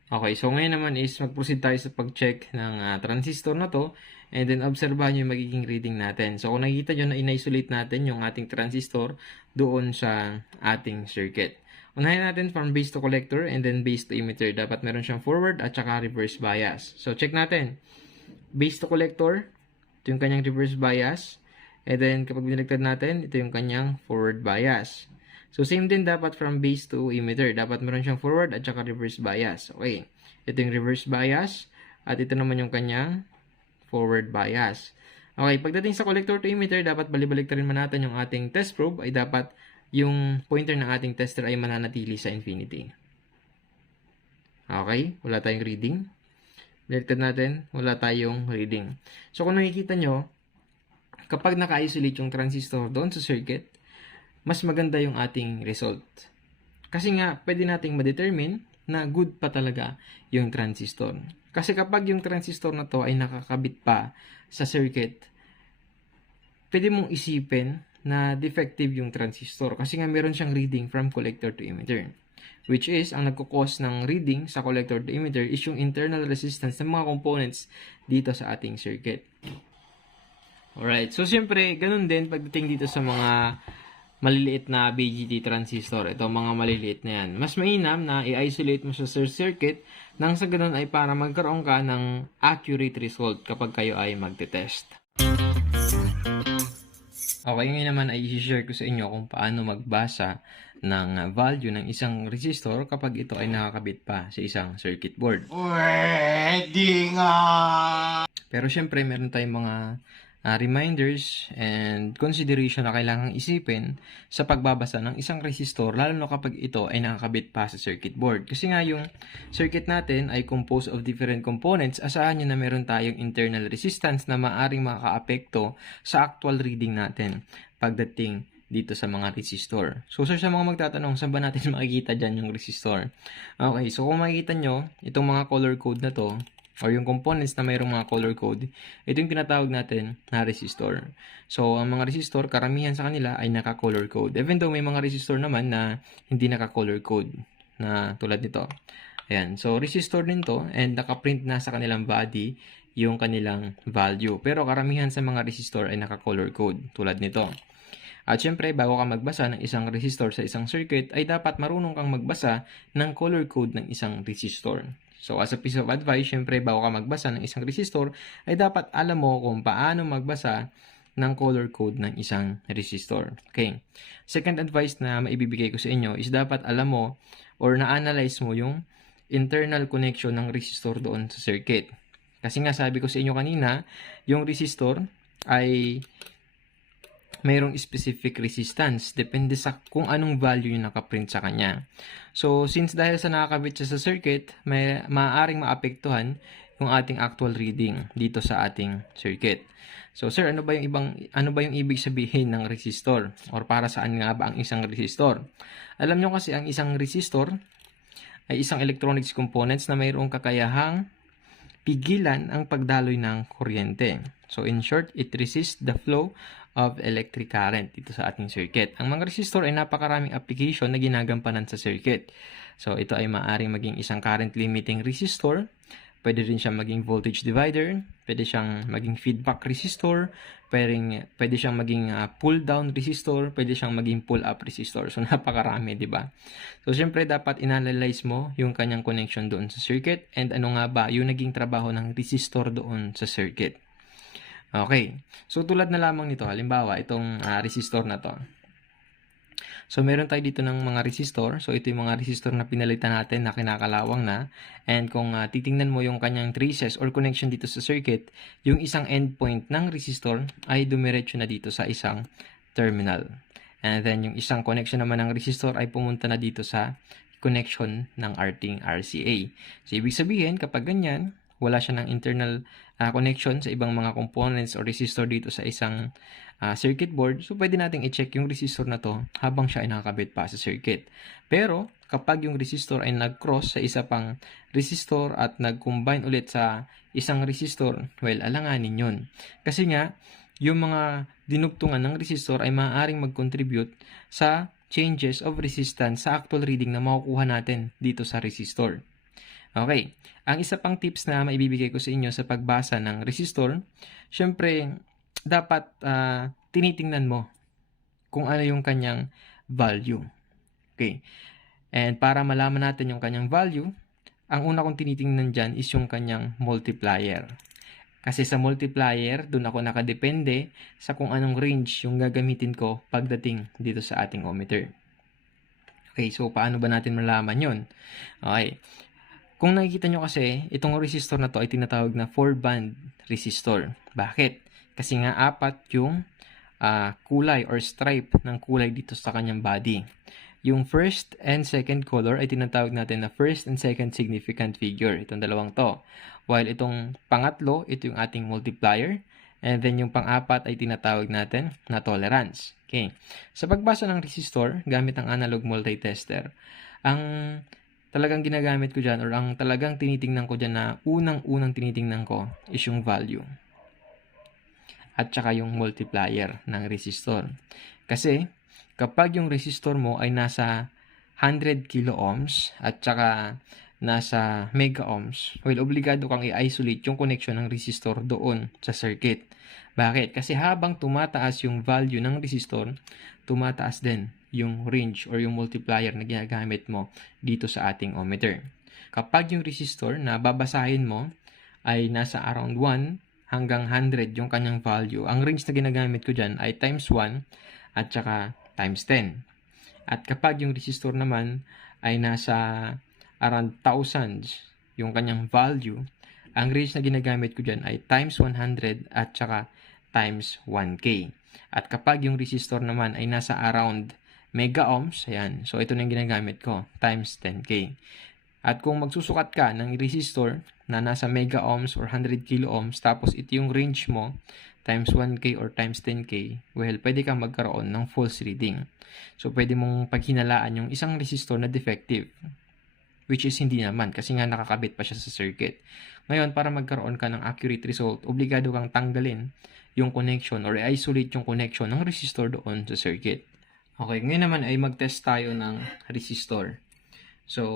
Okay, so ngayon naman is mag-proceed tayo sa pag-check ng transistor na to and then obserbahan nyo yung magiging reading natin. So kung nakikita nyo na in-isolate natin yung ating transistor doon sa ating circuit. Unahin natin from base to collector and then base to emitter. Dapat meron siyang forward at saka reverse bias. So check natin. Base to collector, ito yung kanyang reverse bias. And then kapag binaliktad natin, ito yung kanyang forward bias. So, same din dapat from base to emitter. Dapat meron siyang forward at saka reverse bias. Okay. Ito yung reverse bias. At ito naman yung kanyang forward bias. Okay. Pagdating sa collector to emitter, dapat balibaliktarin man natin yung ating test probe ay dapat yung pointer ng ating tester ay mananatili sa infinity. Okay. Wala tayong reading. Baliktad natin. Wala tayong reading. So, kung nakikita nyo, kapag naka-isolate yung transistor doon sa circuit, mas maganda yung ating result. Kasi nga, pwede nating ma-determine na good pa talaga yung transistor. Kasi kapag yung transistor na to ay nakakabit pa sa circuit, pwede mong isipin na defective yung transistor. Kasi nga, meron siyang reading from collector to emitter. Which is, ang nagkukos ng reading sa collector to emitter is yung internal resistance ng mga components dito sa ating circuit. Alright, so siyempre, ganun din pagdating dito sa mga maliliit na BJT transistor. Ito, mga maliliit na yan. Mas mainam na i-isolate mo sa circuit nang sa ganun ay para magkaroon ka ng accurate result kapag kayo ay magte-test. Okay, ngayon naman ay i-share ko sa inyo kung paano magbasa ng value ng isang resistor kapag ito ay nakakabit pa sa isang circuit board. Pwede nga. Pero syempre, meron tayong mga reminders and consideration na kailangang isipin sa pagbabasa ng isang resistor, lalo na kapag ito ay nakakabit pa sa circuit board. Kasi nga yung circuit natin ay composed of different components, asahan nyo na meron tayong internal resistance na maaring makaapekto sa actual reading natin pagdating dito sa mga resistor. So, sa mga magtatanong, saan ba natin makikita dyan yung resistor? Okay, so kung makikita nyo, itong mga color code na to, or yung components na mayroong mga color code, ito yung tinatawag natin na resistor. So, ang mga resistor, karamihan sa kanila ay naka-color code. Even though may mga resistor naman na hindi naka-color code, na tulad nito. Ayan. So, resistor din to, and naka-print na sa kanilang body yung kanilang value. Pero karamihan sa mga resistor ay naka-color code, tulad nito. At syempre, bago ka magbasa ng isang resistor sa isang circuit, ay dapat marunong kang magbasa ng color code ng isang resistor. So, as a piece of advice, syempre, bago ka magbasa ng isang resistor, ay dapat alam mo kung paano magbasa ng color code ng isang resistor. Okay. Second advice na maibibigay ko sa inyo is dapat alam mo or na-analyze mo yung internal connection ng resistor doon sa circuit. Kasi nga, sabi ko sa inyo kanina, yung resistor ay mayroong specific resistance. Depende sa kung anong value yung nakaprint sa kanya. So, since dahil sa nakakabit siya sa circuit, may maaaring maapektuhan yung ating actual reading dito sa ating circuit. So, sir, ano ba yung ibig sabihin ng resistor? Or para saan nga ba ang isang resistor? Alam nyo kasi ang isang resistor ay isang electronics components na mayroong kakayahang pigilan ang pagdaloy ng kuryente. So, in short, it resists the flow of electric current dito sa ating circuit. Ang mga resistor ay napakaraming application na ginagampanan sa circuit. So, ito ay maaaring maging isang current limiting resistor, pwede rin siyang maging voltage divider, pwede siyang maging feedback resistor, pwede siyang maging pull down resistor, pwede siyang maging pull up resistor. So napakarami, di ba? So syempre dapat inanalyze mo yung kanyang connection doon sa circuit and ano nga ba yung naging trabaho ng resistor doon sa circuit. Okay. So tulad na lamang nito, halimbawa itong resistor na to. So, meron tayo dito ng mga resistor. So, ito yung mga resistor na pinalitan natin na kinakalawang na. And kung titingnan mo yung kanyang traces or connection dito sa circuit, yung isang endpoint ng resistor ay dumiretso na dito sa isang terminal. And then, yung isang connection naman ng resistor ay pumunta na dito sa connection ng ating RCA. So, ibig sabihin, kapag ganyan, wala siya ng internal connection sa ibang mga components or resistor dito sa isang circuit board, so pwede nating i-check yung resistor na to habang siya ay nakakabit pa sa circuit. Pero kapag yung resistor ay nag-cross sa isa pang resistor at nag-combine ulit sa isang resistor, well, alanganin yun. Kasi nga, yung mga dinugtungan ng resistor ay maaaring mag-contribute sa changes of resistance sa actual reading na makukuha natin dito sa resistor. Okay, ang isa pang tips na maibibigay ko sa inyo sa pagbasa ng resistor, syempre, dapat tinitingnan mo kung ano yung kanyang value. Okay. And para malaman natin yung kanyang value, ang una kong tinitingnan dyan is yung kanyang multiplier. Kasi sa multiplier, dun ako nakadepende sa kung anong range yung gagamitin ko pagdating dito sa ating ohmmeter. Okay, so paano ba natin malaman yun? Okay. Kung nakikita nyo kasi, itong resistor na to ay tinatawag na 4-band resistor. Bakit? Kasi nga apat yung kulay or stripe ng kulay dito sa kanyang body. Yung first and second color ay tinatawag natin na first and second significant figure. Itong dalawang to. While itong pangatlo, ito yung ating multiplier. And then yung pang-apat ay tinatawag natin na tolerance. Okay. Sa pagbasa ng resistor, gamit ang analog multitester, ang talagang ginagamit ko dyan or ang talagang tinitingnan ko dyan na unang-unang tinitingnan ko is yung value at saka yung multiplier ng resistor. Kasi kapag yung resistor mo ay nasa 100 kilo ohms at saka nasa mega ohms, well, obligado kang i-isolate yung connection ng resistor doon sa circuit. Bakit? Kasi habang tumataas yung value ng resistor, tumataas din yung range or yung multiplier na ginagamit mo dito sa ating ohmmeter. Kapag yung resistor na babasahin mo ay nasa around 1 hanggang 100 yung kanyang value, ang range na ginagamit ko dyan ay times 1 at saka times 10. At kapag yung resistor naman ay nasa around thousands yung kanyang value, ang range na ginagamit ko dyan ay times 100 at saka times 1K. At kapag yung resistor naman ay nasa around mega ohms, ayan, so ito na yung ginagamit ko, times 10K. At kung magsusukat ka ng resistor na nasa mega ohms or 100 kilo ohms, tapos ito yung range mo, times 1K or times 10K, well, pwede kang magkaroon ng false reading. So, pwede mong paghinalaan yung isang resistor na defective, which is hindi naman, kasi nga nakakabit pa siya sa circuit. Ngayon, para magkaroon ka ng accurate result, obligado kang tanggalin yung connection or isolate yung connection ng resistor doon sa circuit. Okay, ngayon naman ay mag-test tayo ng resistor. So,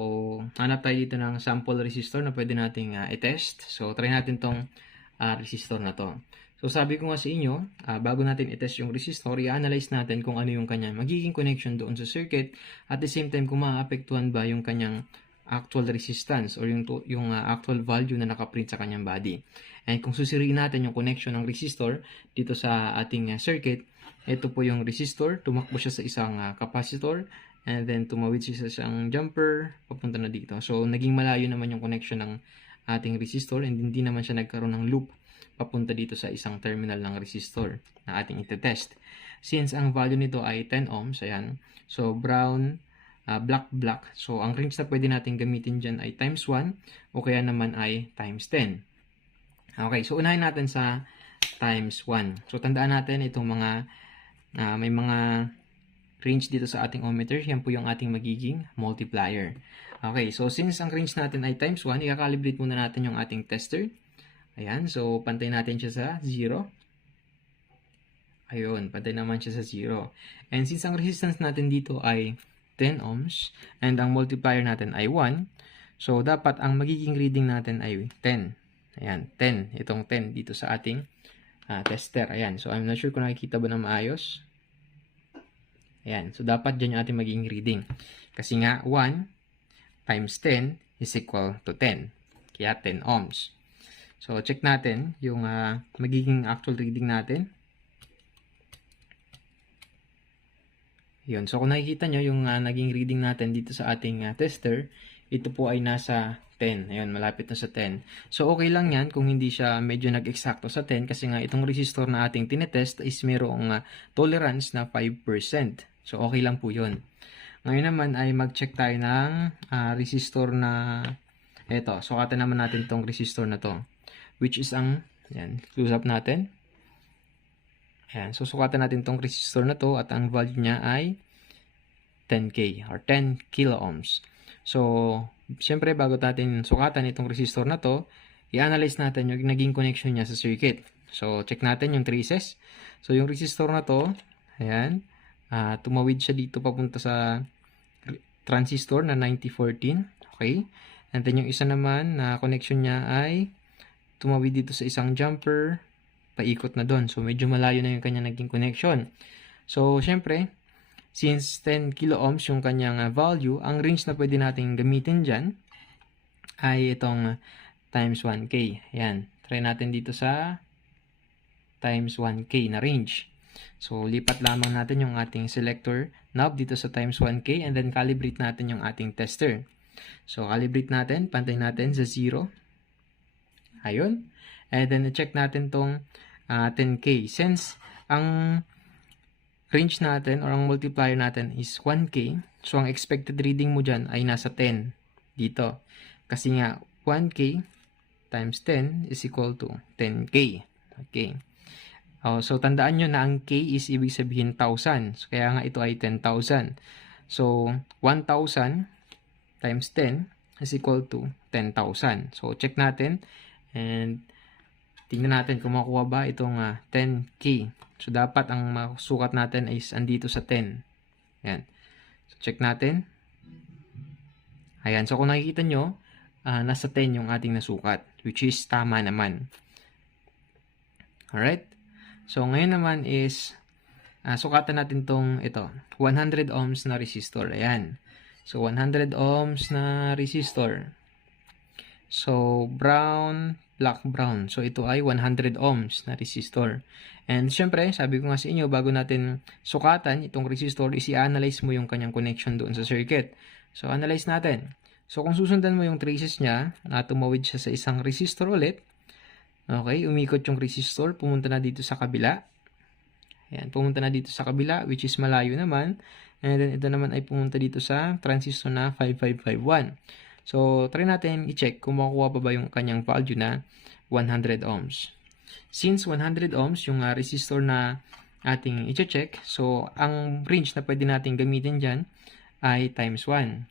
hanap tayo dito ng sample resistor na pwede nating i-test. So, try natin tong resistor na to. So, sabi ko nga sa inyo, bago natin i-test yung resistor, i-analyze natin kung ano yung kanyang magiging connection doon sa circuit. At the same time, kung maaapektuhan ba yung kanyang actual resistance or yung actual value na nakaprint sa kanyang body. And kung susuriin natin yung connection ng resistor dito sa ating circuit, ito po yung resistor, tumakbo siya sa isang capacitor, and then tumawid siya sa isang jumper, papunta na dito. So, naging malayo naman yung connection ng ating resistor and hindi naman siya nagkaroon ng loop papunta dito sa isang terminal ng resistor na ating itetest. Since ang value nito ay 10 ohms, ayan, so brown, black. So, ang range na pwede natin gamitin dyan ay times 1 o kaya naman ay times 10. Okay, so unahin natin sa times 1. So, tandaan natin itong mga may mga range dito sa ating ohmmeter. Yan po yung ating magiging multiplier. Okay, so since ang range natin ay times 1, i-calibrate muna natin yung ating tester. Ayan, so pantay natin siya sa 0. Ayun, pantay naman siya sa 0. And since ang resistance natin dito ay 10 ohms and ang multiplier natin ay 1, So, dapat ang magiging reading natin ay 10. Ayan, 10. Itong 10 dito sa ating tester. Ayan. So, I'm not sure kung nakikita ba na maayos. Ayan. So, dapat dyan yung ating magiging reading. Kasi nga, 1 times 10 is equal to 10. Kaya 10 ohms. So, check natin yung magiging actual reading natin. Yun. So, kung nakikita nyo yung naging reading natin dito sa ating tester, ito po ay nasa 10. Ayun, malapit na sa 10. So, okay lang yan kung hindi siya medyo nag-eksakto sa 10 kasi nga itong resistor na ating tinetest is mayroong tolerance na 5%. So, okay lang po yun. Ngayon naman ay mag-check tayo ng resistor na ito. Sukatan naman natin itong resistor na to. Which is ang, yan, close up natin. Ayan, so sukatan natin itong resistor na to at ang value niya ay 10K or 10 kilo ohms. So, syempre bago natin sukatan itong resistor na to, i-analyze natin yung naging connection niya sa circuit. So, check natin yung traces. So, yung resistor na to, ayan, tumawid siya dito papunta sa transistor na 9014. Okay? And then yung isa naman na connection niya ay tumawid dito sa isang jumper, paikot na doon. So, medyo malayo na yung kanya naging connection. So, syempre, since 10 kilo ohms yung kanyang value, ang range na pwede natin gamitin dyan ay itong times 1K. Ayan. Try natin dito sa times 1K na range. So, lipat lamang natin yung ating selector knob dito sa times 1K and then calibrate natin yung ating tester. So, calibrate natin, pantay natin sa 0. Ayun. And then, check natin tong 10K. Since ang range natin or ang multiplier natin is 1K, so ang expected reading mo dyan ay nasa 10 dito. Kasi nga, 1K times 10 is equal to 10K. Okay. So, tandaan nyo na ang K is ibig sabihin 1,000. So, kaya nga ito ay 10,000. So, 1,000 times 10 is equal to 10,000. So, check natin. And, tingnan natin kung makuha ba itong 10K. So, dapat ang masukat natin is andito sa 10. Ayan. So, check natin. Ayan. So, kung nakikita nyo, nasa 10 yung ating nasukat. Which is tama naman. Alright. So, ngayon naman is, sukatan natin tong ito. 100 ohms na resistor. Ayan. So, 100 ohms na resistor. So, brown, black, brown. So, ito ay 100 ohms na resistor. And, syempre, sabi ko nga sa inyo, bago natin sukatan itong resistor, is i-analyze mo yung kanyang connection doon sa circuit. So, analyze natin. So, kung susundan mo yung traces niya, tumawid siya sa isang resistor ulit. Okay, umikot yung resistor, pumunta na dito sa kabila. Ayan, pumunta na dito sa kabila, which is malayo naman. And then, ito naman ay pumunta dito sa transistor na 5551. So, try natin i-check kung makukuha pa ba yung kanyang value na 100 ohms. Since 100 ohms yung resistor na ating i-check, so, ang range na pwede natin gamitin dyan ay times 1.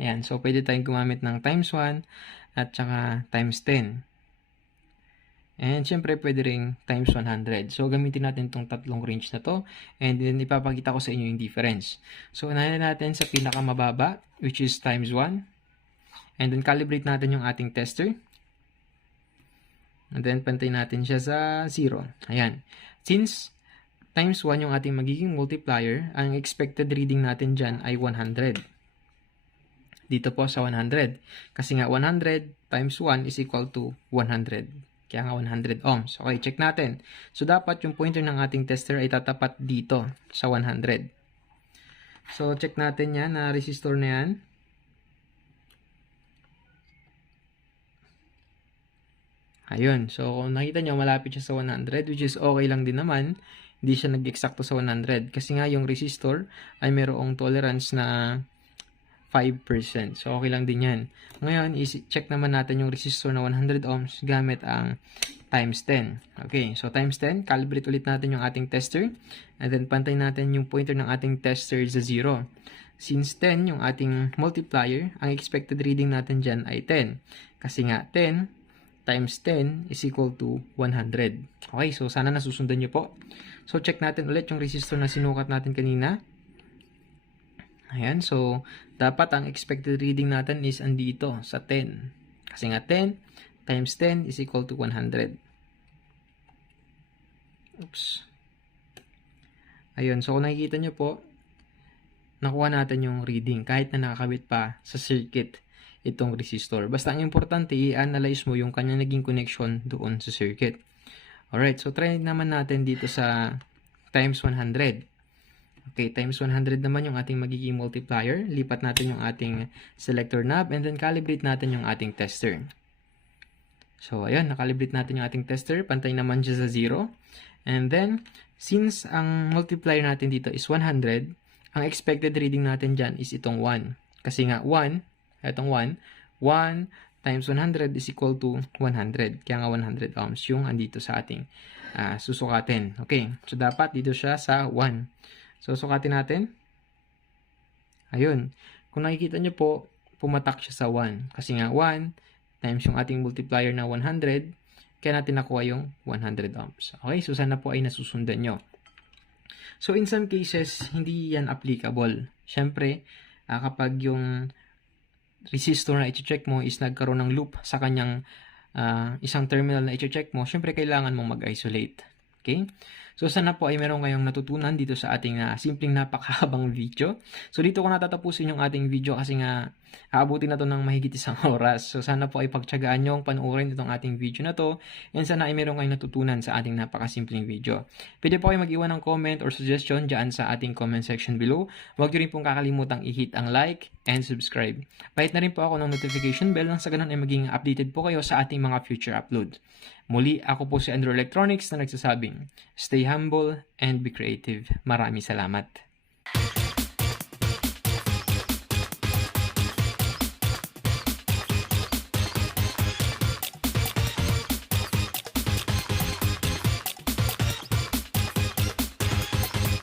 Ayan, so, pwede tayong gumamit ng times 1 at saka times 10. And, syempre, pwede ring times 100. So, gamitin natin itong tatlong range na to. And then, ipapakita ko sa inyo yung difference. So, unahin natin sa pinakamababa, which is times 1. And then, calibrate natin yung ating tester. And then, pantay natin siya sa 0. Ayan. Since times 1 yung ating magiging multiplier, ang expected reading natin dyan ay 100. Dito po sa 100. Kasi nga, 100 times 1 is equal to 100. Kaya nga 100 ohms. Okay, check natin. So, dapat yung pointer ng ating tester ay tatapat dito sa 100. So, check natin yan na resistor na yan. Ayun. So, kung nakita nyo, malapit siya sa 100, which is okay lang din naman. Hindi siya nag-eksakto sa 100. Kasi nga yung resistor ay mayroong tolerance na 5%. So, okay lang din yan. Ngayon, check naman natin yung resistor na 100 ohms gamit ang times 10. Okay, so times 10, calibrate ulit natin yung ating tester. And then, pantay natin yung pointer ng ating tester sa 0. Since 10, yung ating multiplier, ang expected reading natin dyan ay 10. Kasi nga, 10 times 10 is equal to 100. Okay, so sana nasusundan nyo po. So, check natin ulit yung resistor na sinukat natin kanina. Ayan, so dapat ang expected reading natin is andito sa 10. Kasi nga 10 times 10 is equal to 100. Oops. Ayun, so kung nakikita nyo po, nakuha natin yung reading kahit na nakakabit pa sa circuit itong resistor. Basta ang importante, i-analyze mo yung kanyang naging connection doon sa circuit. Alright, so try naman natin dito sa times 100. Okay, times 100 naman yung ating magiging multiplier. Lipat natin yung ating selector knob and then calibrate natin yung ating tester. So, ayan, nakalibrate natin yung ating tester. Pantay naman siya sa 0. And then, since ang multiplier natin dito is 100, ang expected reading natin dyan is itong 1. Kasi nga 1, itong 1 times 100 is equal to 100. Kaya nga 100 ohms yung andito sa ating susukatin. Okay, so dapat dito siya sa 1. So, sukatin natin. Ayun. Kung nakikita nyo po, pumatak siya sa 1. Kasi nga 1 times yung ating multiplier na 100, kaya natin nakuha yung 100 ohms. Okay, so sana po ay nasusundan nyo. So, in some cases, hindi yan applicable. Siyempre, kapag yung resistor na i-check mo is nagkaroon ng loop sa kanyang isang terminal na i-check mo, siyempre kailangan mong mag-isolate. Okay? So, sana po ay meron kayong natutunan dito sa ating simpleng napakahabang video. So, dito ko natatapusin yung ating video kasi nga aabutin na to ng mahigit 1 oras. So, sana po ay pagtyagaan nyo ang panoorin itong ating video na to and sana ay meron kayong natutunan sa ating napakasimpleng video. Pwede po kayo mag-iwan ng comment or suggestion dyan sa ating comment section below. Huwag nyo rin pong kakalimutang i-hit ang like and subscribe. Pahit na rin po ako ng notification bell nang sa ganun ay maging updated po kayo sa ating mga future upload. Muli, ako po si Andrew Electronics na nagsasabing, stay humble and be creative. Maraming salamat.